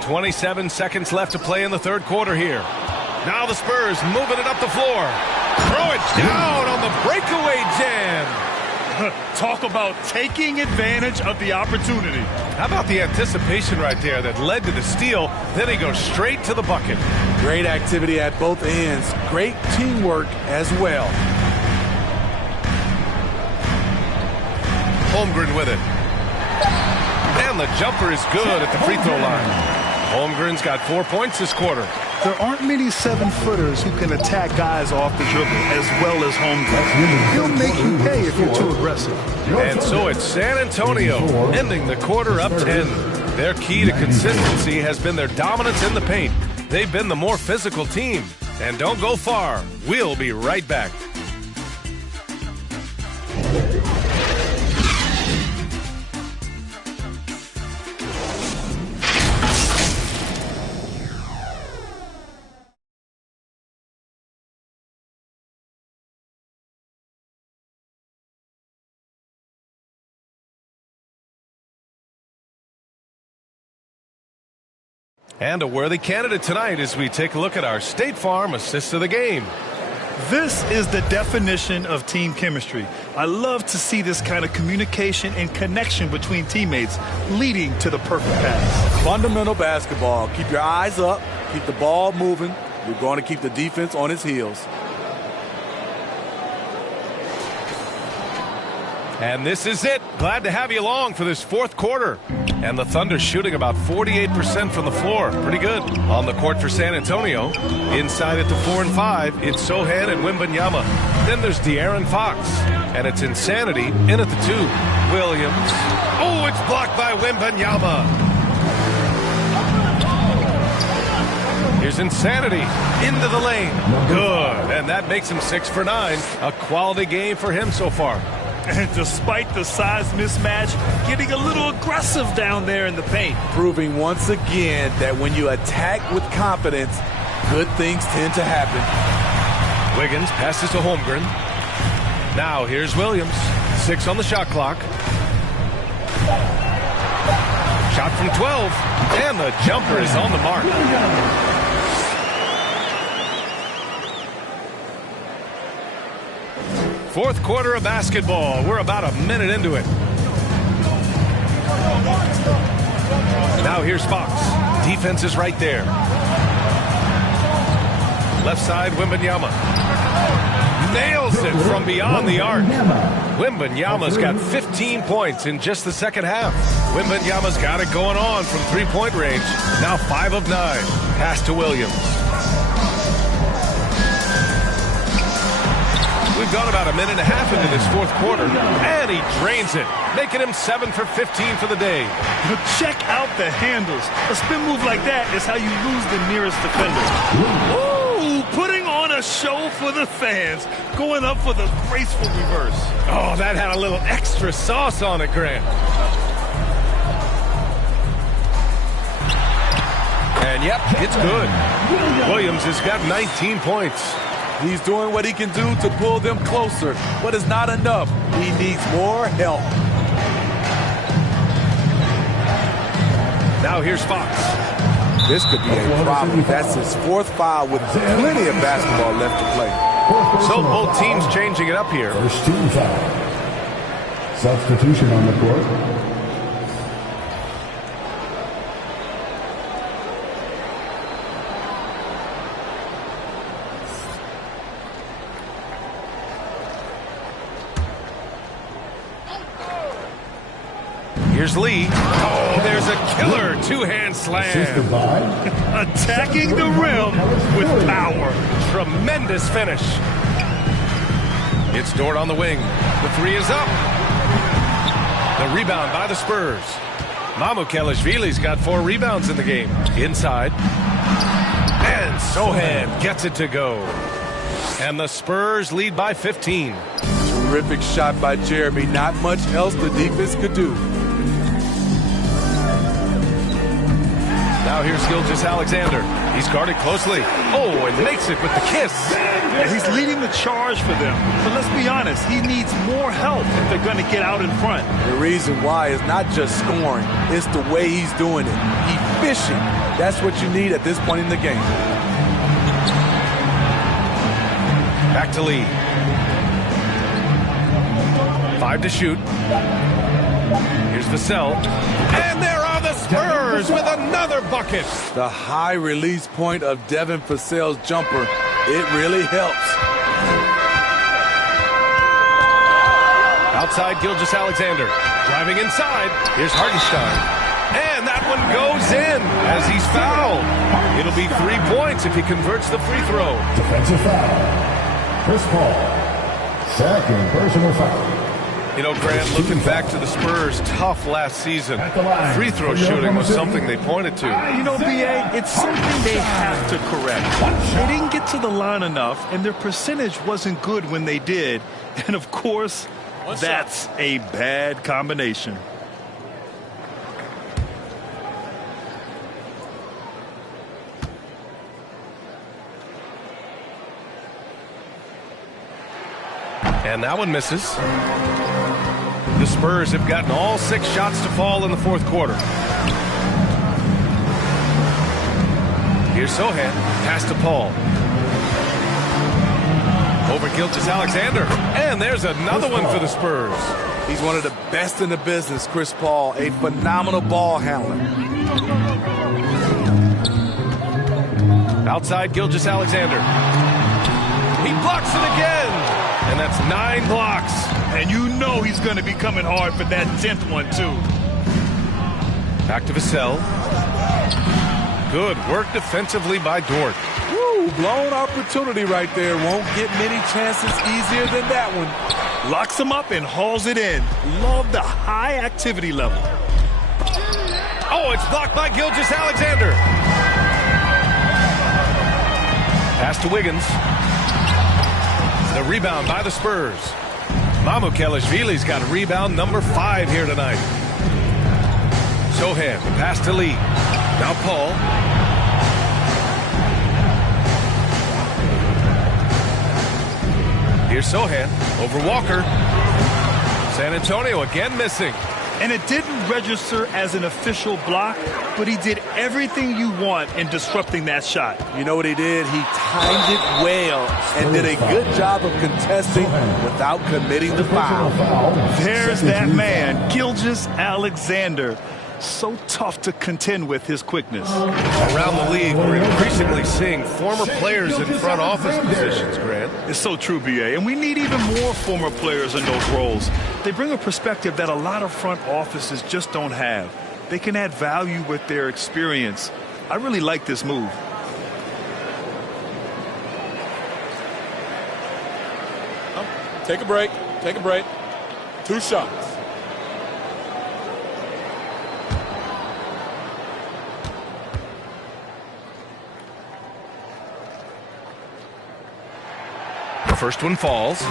.27 seconds left to play in the third quarter here. Now the Spurs moving it up the floor. Throw it down on the breakaway jam. Talk about taking advantage of the opportunity. How about the anticipation right there that led to the steal? Then he goes straight to the bucket. Great activity at both ends. Great teamwork as well. Holmgren with it. And the jumper is good at the free throw line. Holmgren's got 4 points this quarter. There aren't many 7-footers who can attack guys off the dribble as well as Holmgren. He'll make you pay if you're too aggressive. And so it's San Antonio ending the quarter up 10. Their key to consistency has been their dominance in the paint. They've been the more physical team. And don't go far. We'll be right back. And a worthy candidate tonight as we take a look at our State Farm assist of the game. This is the definition of team chemistry. I love to see this kind of communication and connection between teammates leading to the perfect pass. Fundamental basketball. Keep your eyes up. Keep the ball moving. You're going to keep the defense on its heels. And this is it. Glad to have you along for this fourth quarter. And the Thunder shooting about 48% from the floor. Pretty good. On the court for San Antonio. Inside at the 4 and 5, it's Sochan and Wembanyama. Then there's De'Aaron Fox. And it's Insanity in at the 2. Williams. Oh, it's blocked by Wembanyama. Here's Insanity into the lane. Good. And that makes him 6 for 9. A quality game for him so far. And despite the size mismatch, getting a little aggressive down there in the paint. Proving once again that when you attack with confidence, good things tend to happen. Wiggins passes to Holmgren. Now here's Williams. 6 on the shot clock. Shot from 12. And the jumper is on the mark. Fourth quarter of basketball. We're about a minute into it. Now here's Fox. Defense is right there. Left side, Wembanyama. Nails it from beyond the arc. Wembanyama's got 15 points in just the second half. Wembanyama's got it going on from three-point range. Now 5 of 9. Pass to Williams. We've gone about a minute and a half into this fourth quarter, and he drains it, making him 7 for 15 for the day. Check out the handles. A spin move like that is how you lose the nearest defender. Ooh, putting on a show for the fans, going up for the graceful reverse. Oh, that had a little extra sauce on it, Grant. And yep, it's good. Williams has got 19 points. He's doing what he can do to pull them closer, but it's not enough. He needs more help. Now here's Fox. This could be a problem. That's his 4th foul with plenty of basketball left to play. So both teams changing it up here. First team foul. Substitution on the court. Here's Lee. Oh, there's a killer two-hand slam. Attacking the rim with power. Tremendous finish. It's Dort on the wing. The 3 is up. The rebound by the Spurs. Mamukelashvili's got 4 rebounds in the game. Inside. And Sochan gets it to go. And the Spurs lead by 15. Terrific shot by Jeremy. Not much else the defense could do. Now here's Gilgeous-Alexander. He's guarded closely. Oh, and makes it with the kiss. He's leading the charge for them. But let's be honest, he needs more help if they're going to get out in front. The reason why is not just scoring. It's the way he's doing it. Efficient. That's what you need at this point in the game. Back to Lee. 5 to shoot. Here's Vassell. And there are the Spurs with another bucket. The high release point of Devin Vassell's jumper, it really helps. Outside, Gilgeous-Alexander. Driving inside. Here's Hartenstein. And that one goes in as he's fouled. It'll be 3 points if he converts the free throw. Defensive foul. Chris Paul. Second personal foul. You know, Grant, looking back to the Spurs' tough last season, free throw shooting was something they pointed to. You know, B.A., it's something they have to correct. They didn't get to the line enough, and their percentage wasn't good when they did. And, of course, that's a bad combination. And that one misses. The Spurs have gotten all 6 shots to fall in the fourth quarter. Here's Sohan. Pass to Paul. Over Gilgeous-Alexander. And there's another one for the Spurs. He's one of the best in the business, Chris Paul. A phenomenal ball handler. Outside Gilgeous-Alexander. He blocks it again. And that's 9 blocks. And you know he's going to be coming hard for that 10th one, too. Back to Vassell. Good work defensively by Dort. Woo, blown opportunity right there. Won't get many chances easier than that one. Locks him up and hauls it in. Love the high activity level. Oh, it's blocked by Gilgeous-Alexander. Pass to Wiggins. The rebound by the Spurs. Mamukelashvili's got rebound number 5 here tonight. Sohan, pass to Lee. Now Paul. Here's Sohan over Walker. San Antonio again missing. And it didn't register as an official block, but he did everything you want in disrupting that shot. You know what he did? He timed it well and did a good job of contesting without committing the foul. There's that man, Gilgeous-Alexander. So tough to contend with his quickness. Around the league, we're increasingly seeing former players in front office positions, Grant. It's so true, B.A., and we need even more former players in those roles. They bring a perspective that a lot of front offices just don't have. They can add value with their experience. I really like this move. Take a break. Take a break. 2 shots. First one falls.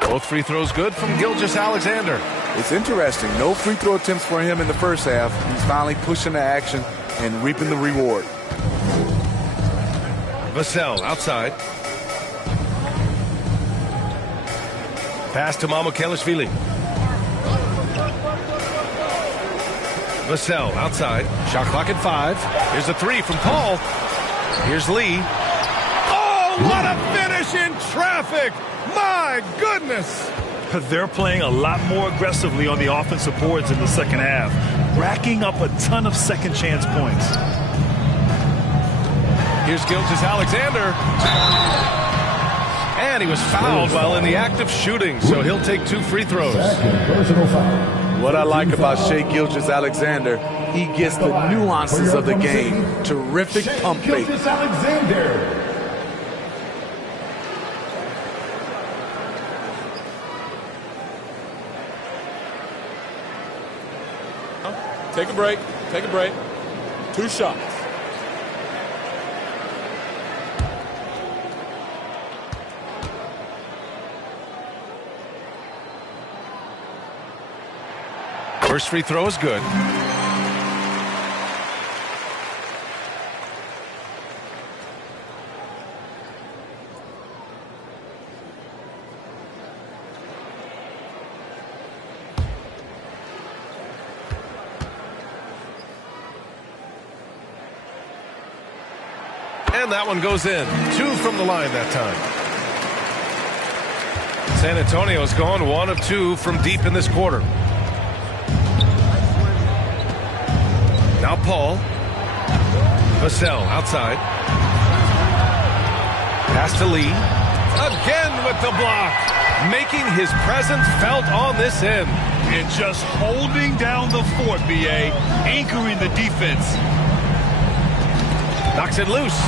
Both free throws good from Gilgeous-Alexander. It's interesting. No free throw attempts for him in the first half. He's finally pushing the action and reaping the reward. Vassell outside. Pass to Mamukelashvili. Vassell outside. Shot clock at 5. Here's a 3 from Paul. Here's Lee. Oh, what a finish in traffic! My goodness! They're playing a lot more aggressively on the offensive boards in the second half, racking up a ton of second chance points. Here's Gilgeous-Alexander. And he was fouled while in the act of shooting, so he'll take 2 free throws. What I like about Shai Gilgeous-Alexander, he gets the nuances of the game. Terrific pump fake. Take a break. Take a break. 2 shots. First free throw is good. And that one goes in. 2 from the line that time. San Antonio's gone 1 of 2 from deep in this quarter. Now Paul. Vassell outside. Pass to Lee. Again with the block. Making his presence felt on this end. And just holding down the fort, B.A., anchoring the defense. Knocks it loose.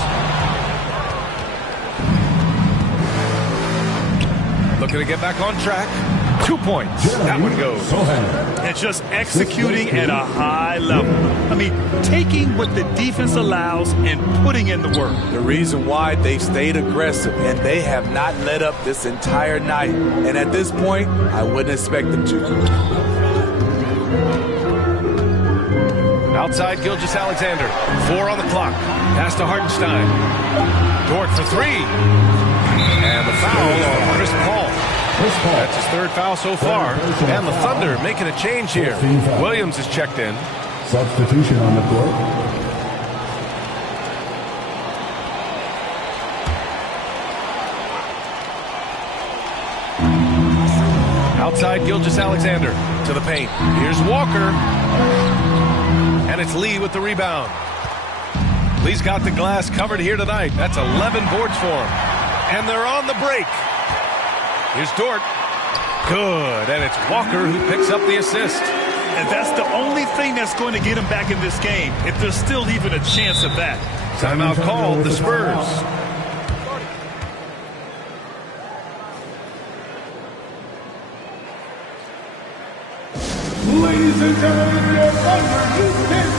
Looking to get back on track. 2 points. That one goes. And just executing at a high level. I mean, taking what the defense allows and putting in the work. The reason why they stayed aggressive, and they have not let up this entire night. And at this point, I wouldn't expect them to. Outside Gilgeous-Alexander. 4 on the clock. Pass to Hartenstein. Dort for 3. And the foul on Chris Paul. That's his 3rd foul so far. And the Thunder making a change here. Williams is checked in. Substitution on the court. Outside Gilgeous-Alexander to the paint. Here's Walker. And it's Lee with the rebound. Lee's got the glass covered here tonight. That's 11 boards for him. And they're on the break. Here's Dort. Good. And it's Walker who picks up the assist. And that's the only thing that's going to get him back in this game, if there's still even a chance of that. Timeout called, the Spurs. Ladies and gentlemen, your Thunder New Champions.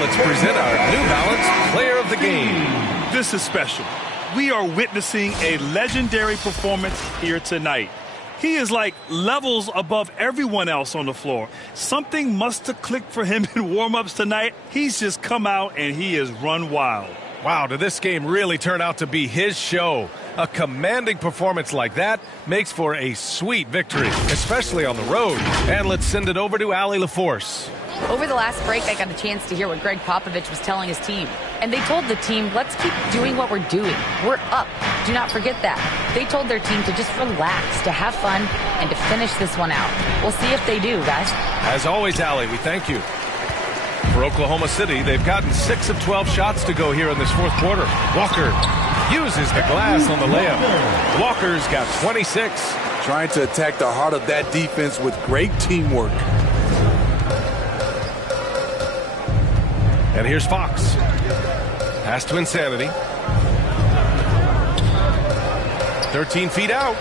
Let's present our New Balance Player of the Game. This is special. We are witnessing a legendary performance here tonight. He is like levels above everyone else on the floor. Something must have clicked for him in warm-ups tonight. He's just come out and he has run wild. Wow, did this game really turn out to be his show? A commanding performance like that makes for a sweet victory, especially on the road. And let's send it over to Allie LaForce. Over the last break, I got a chance to hear what Greg Popovich was telling his team. And they told the team, let's keep doing what we're doing. We're up. Do not forget that. They told their team to just relax, to have fun, and to finish this one out. We'll see if they do, guys. As always, Allie, we thank you. For Oklahoma City, they've gotten 6 of 12 shots to go here in this fourth quarter. Walker uses the glass on the layup. Walker's got 26. Trying to attack the heart of that defense with great teamwork. And here's Fox. Pass to Insanity. 13 feet out.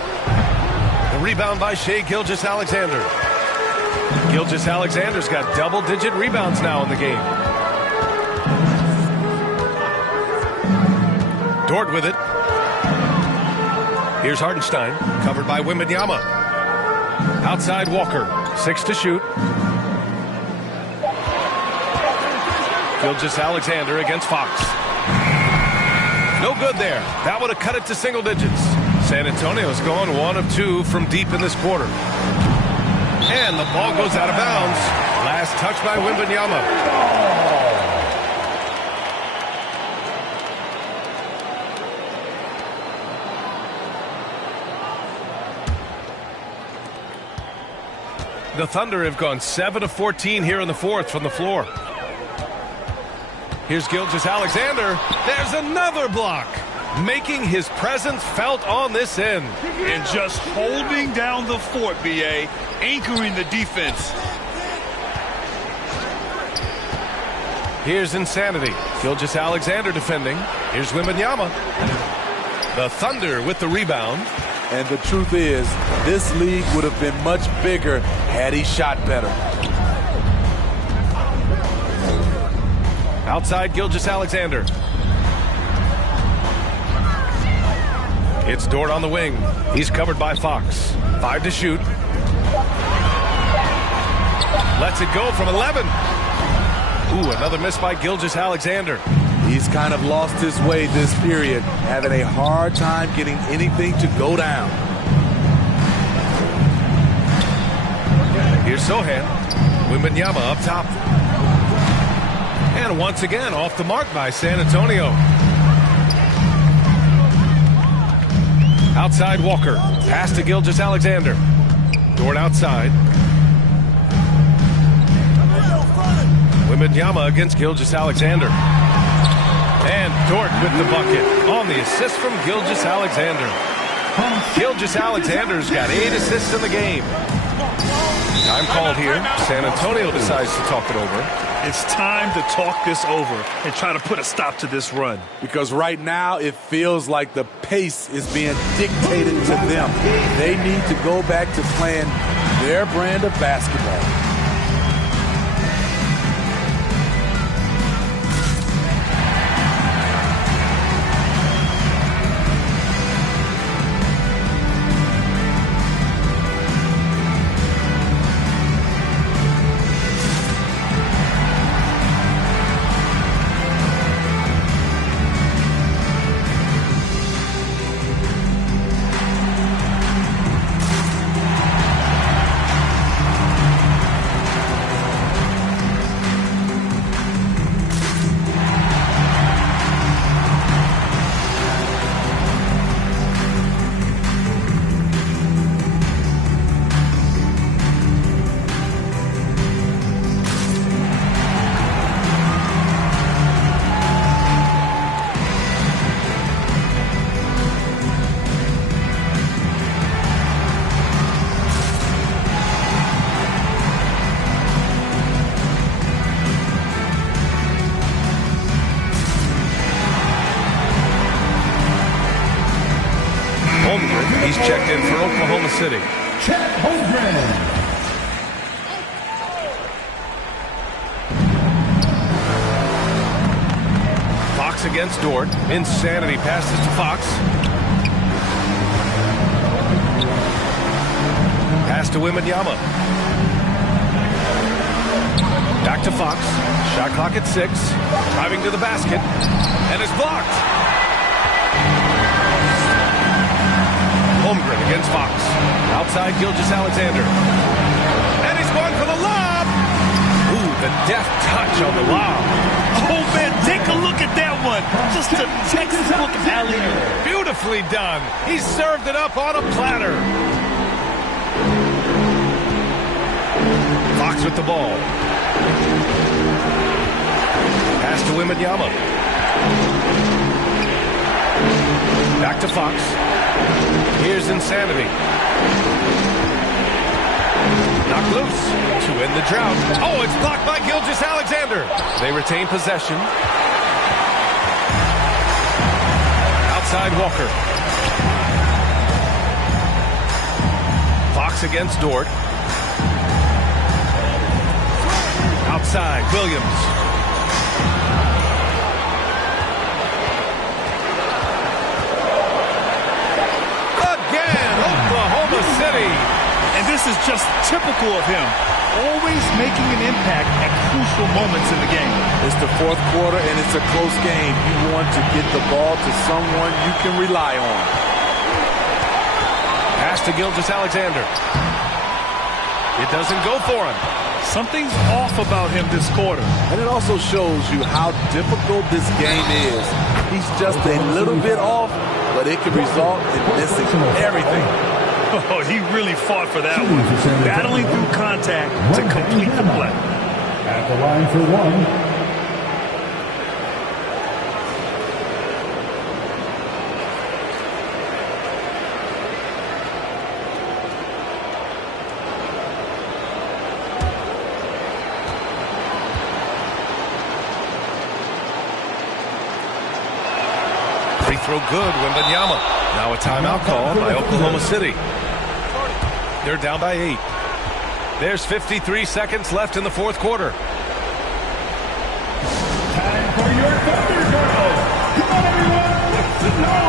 The rebound by Shai Gilgeous-Alexander. Gilgeous-Alexander's got double-digit rebounds now in the game. Dort with it. Here's Hartenstein, covered by Wembanyama. Outside Walker, 6 to shoot. Gilgeous-Alexander against Fox. No good there. That would have cut it to single digits. San Antonio's going 1 of 2 from deep in this quarter. And the ball goes out of bounds. Last touch by Wembanyama. The Thunder have gone 7 of 14 here in the fourth from the floor. Here's Gilgeous-Alexander. There's another block. Making his presence felt on this end. And just holding down the fort, B.A., anchoring the defense. Here's Insanity. Gilgeous-Alexander defending. Here's Wembanyama. The Thunder with the rebound. And the truth is, this league would have been much bigger had he shot better. Outside Gilgeous-Alexander. It's Dort on the wing. He's covered by Fox. 5 to shoot. Lets it go from 11. Ooh, another miss by Gilgeous-Alexander. He's kind of lost his way this period, having a hard time getting anything to go down. Here's Sohan. Wembanyama up top. And once again, off the mark by San Antonio. Outside Walker. Pass to Gilgeous-Alexander. Dort outside. Wembanyama against Gilgeous-Alexander. And Dort with the bucket on the assist from Gilgeous-Alexander. Gilgeous-Alexander's got 8 assists in the game. Time called here. San Antonio decides to talk it over. It's time to talk this over and try to put a stop to this run. Because right now it feels like the pace is being dictated to them. They need to go back to playing their brand of basketball. He's checked in for Oklahoma City. Chet Holmgren. Fox against Dort. Insanity passes to Fox. Pass to Wembanyama. Back to Fox. Shot clock at 6. Driving to the basket. And is blocked. Holmgren against Fox. Outside Gilgeous-Alexander. And he's going for the lob. Ooh, the deft touch on the lob. Oh, man, take a look at that one. Just a textbook alley-oop. Beautifully done. He served it up on a platter. Fox with the ball. Pass to Wembanyama. Back to Fox. Here's Insanity. Knocked loose to end the drought. Oh, it's blocked by Gilgeous-Alexander. They retain possession. Outside Walker. Fox against Dort. Outside Williams. And this is just typical of him. Always making an impact at crucial moments in the game. It's the fourth quarter and it's a close game. You want to get the ball to someone you can rely on. Pass to Gilgeous-Alexander. It doesn't go for him. Something's off about him this quarter. And it also shows you how difficult this game is. He's just a little bit off, but it can result in missing everything. Oh, he really fought for that one. Battling through contact to complete the play. At the line for one. Free throw good, Wembanyama. Now a timeout call by Oklahoma City. They're down by 8. There's 53 seconds left in the fourth quarter. Time your Thunder Girls. Come on, everyone, make some noise.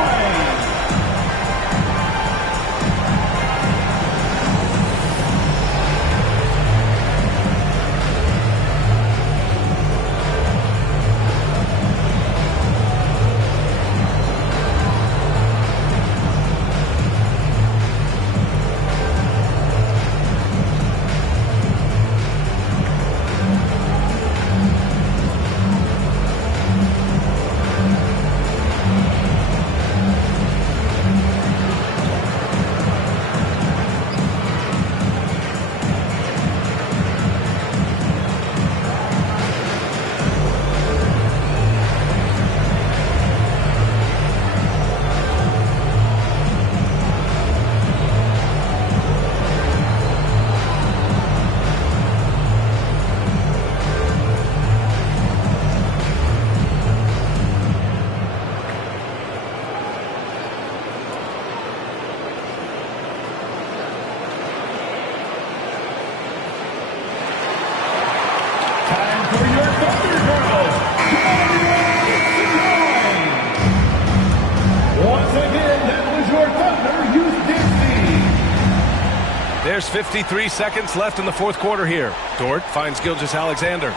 There's 53 seconds left in the fourth quarter here. Dort finds Gilgeous-Alexander.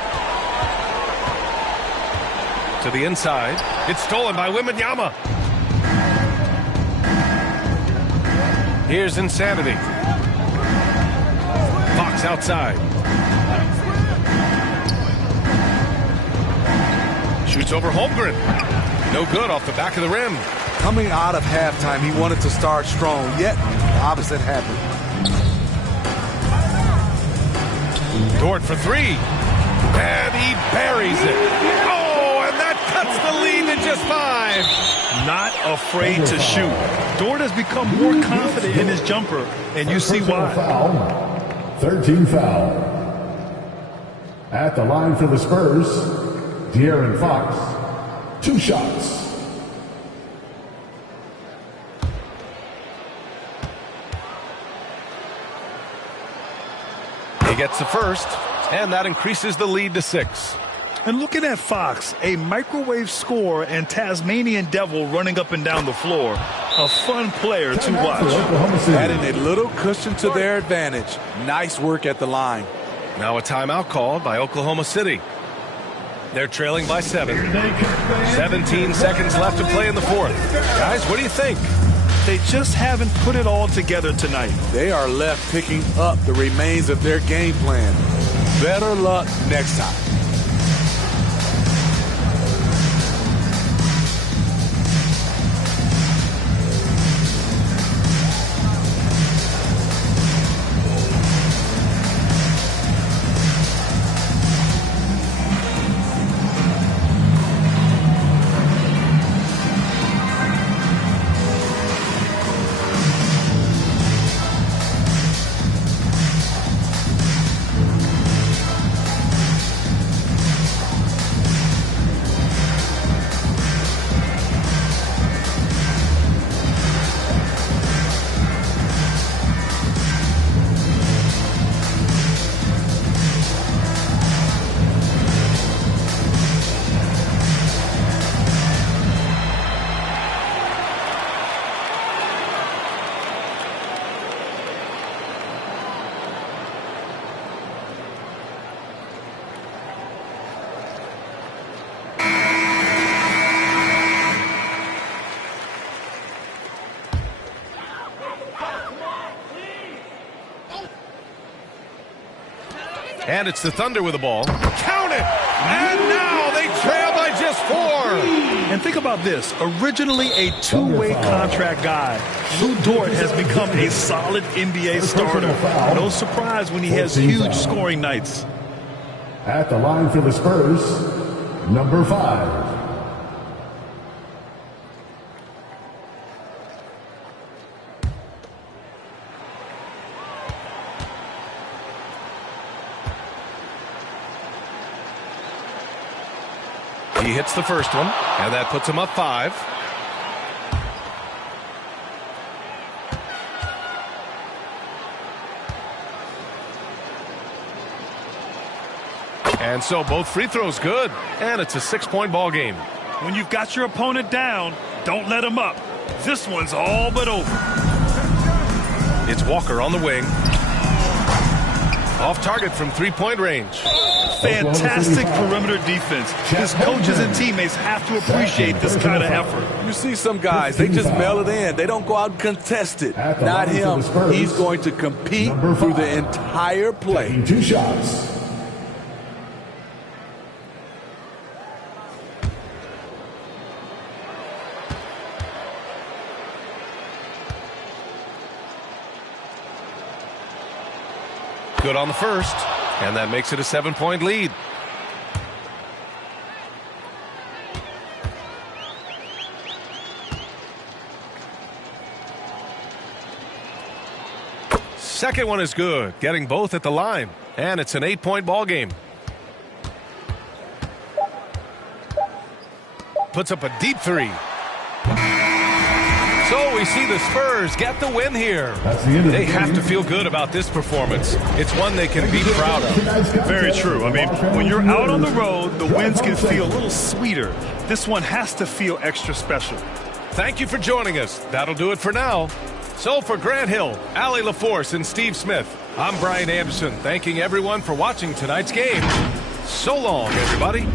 To the inside. It's stolen by Wembanyama. Here's Insanity. Fox outside. Shoots over Holmgren. No good off the back of the rim. Coming out of halftime, he wanted to start strong, yet the opposite happened. Dort for three. And he buries it. Oh, and that cuts the lead to just 5. Not afraid to shoot. Dort has become more confident in his jumper, and you see why. 13 foul. At the line for the Spurs, De'Aaron Fox, 2 shots. He gets the first, and that increases the lead to 6. And looking at Fox, a microwave scorer and Tasmanian devil running up and down the floor. A fun player to watch. Adding a little cushion to their advantage. Nice work at the line. Now a timeout called by Oklahoma City. They're trailing by 7. 17 seconds left to play in the fourth. Guys, what do you think? They just haven't put it all together tonight. They are left picking up the remains of their game plan. Better luck next time. And it's the Thunder with the ball. Count it! And now they trail by just 4. And think about this. Originally a two-way contract guy, Lu Dort has become a solid NBA starter. No surprise when he has huge scoring nights. At the line for the Spurs, number 5. He hits the first one, and that puts him up 5. And so both free throws good, and it's a 6-point ball game. When you've got your opponent down, don't let him up. This one's all but over. It's Walker on the wing. Off target from 3-point range. Fantastic perimeter defense. His coaches and teammates have to appreciate this kind of effort. You see some guys, they just mail it in. They don't go out and contest it. Not him. He's going to compete through the entire play. 2 shots. Good on the first, and that makes it a 7-point lead. Second one is good, getting both at the line, and it's an 8-point ball game. Puts up a deep three. So we see the Spurs get the win here. They have to feel good about this performance. It's one they can be proud of. Very true. I mean, when you're out on the road, the wins can feel a little sweeter. This one has to feel extra special. Thank you for joining us. That'll do it for now. So for Grant Hill, Allie LaForce, and Steve Smith, I'm Brian Anderson, thanking everyone for watching tonight's game. So long, everybody.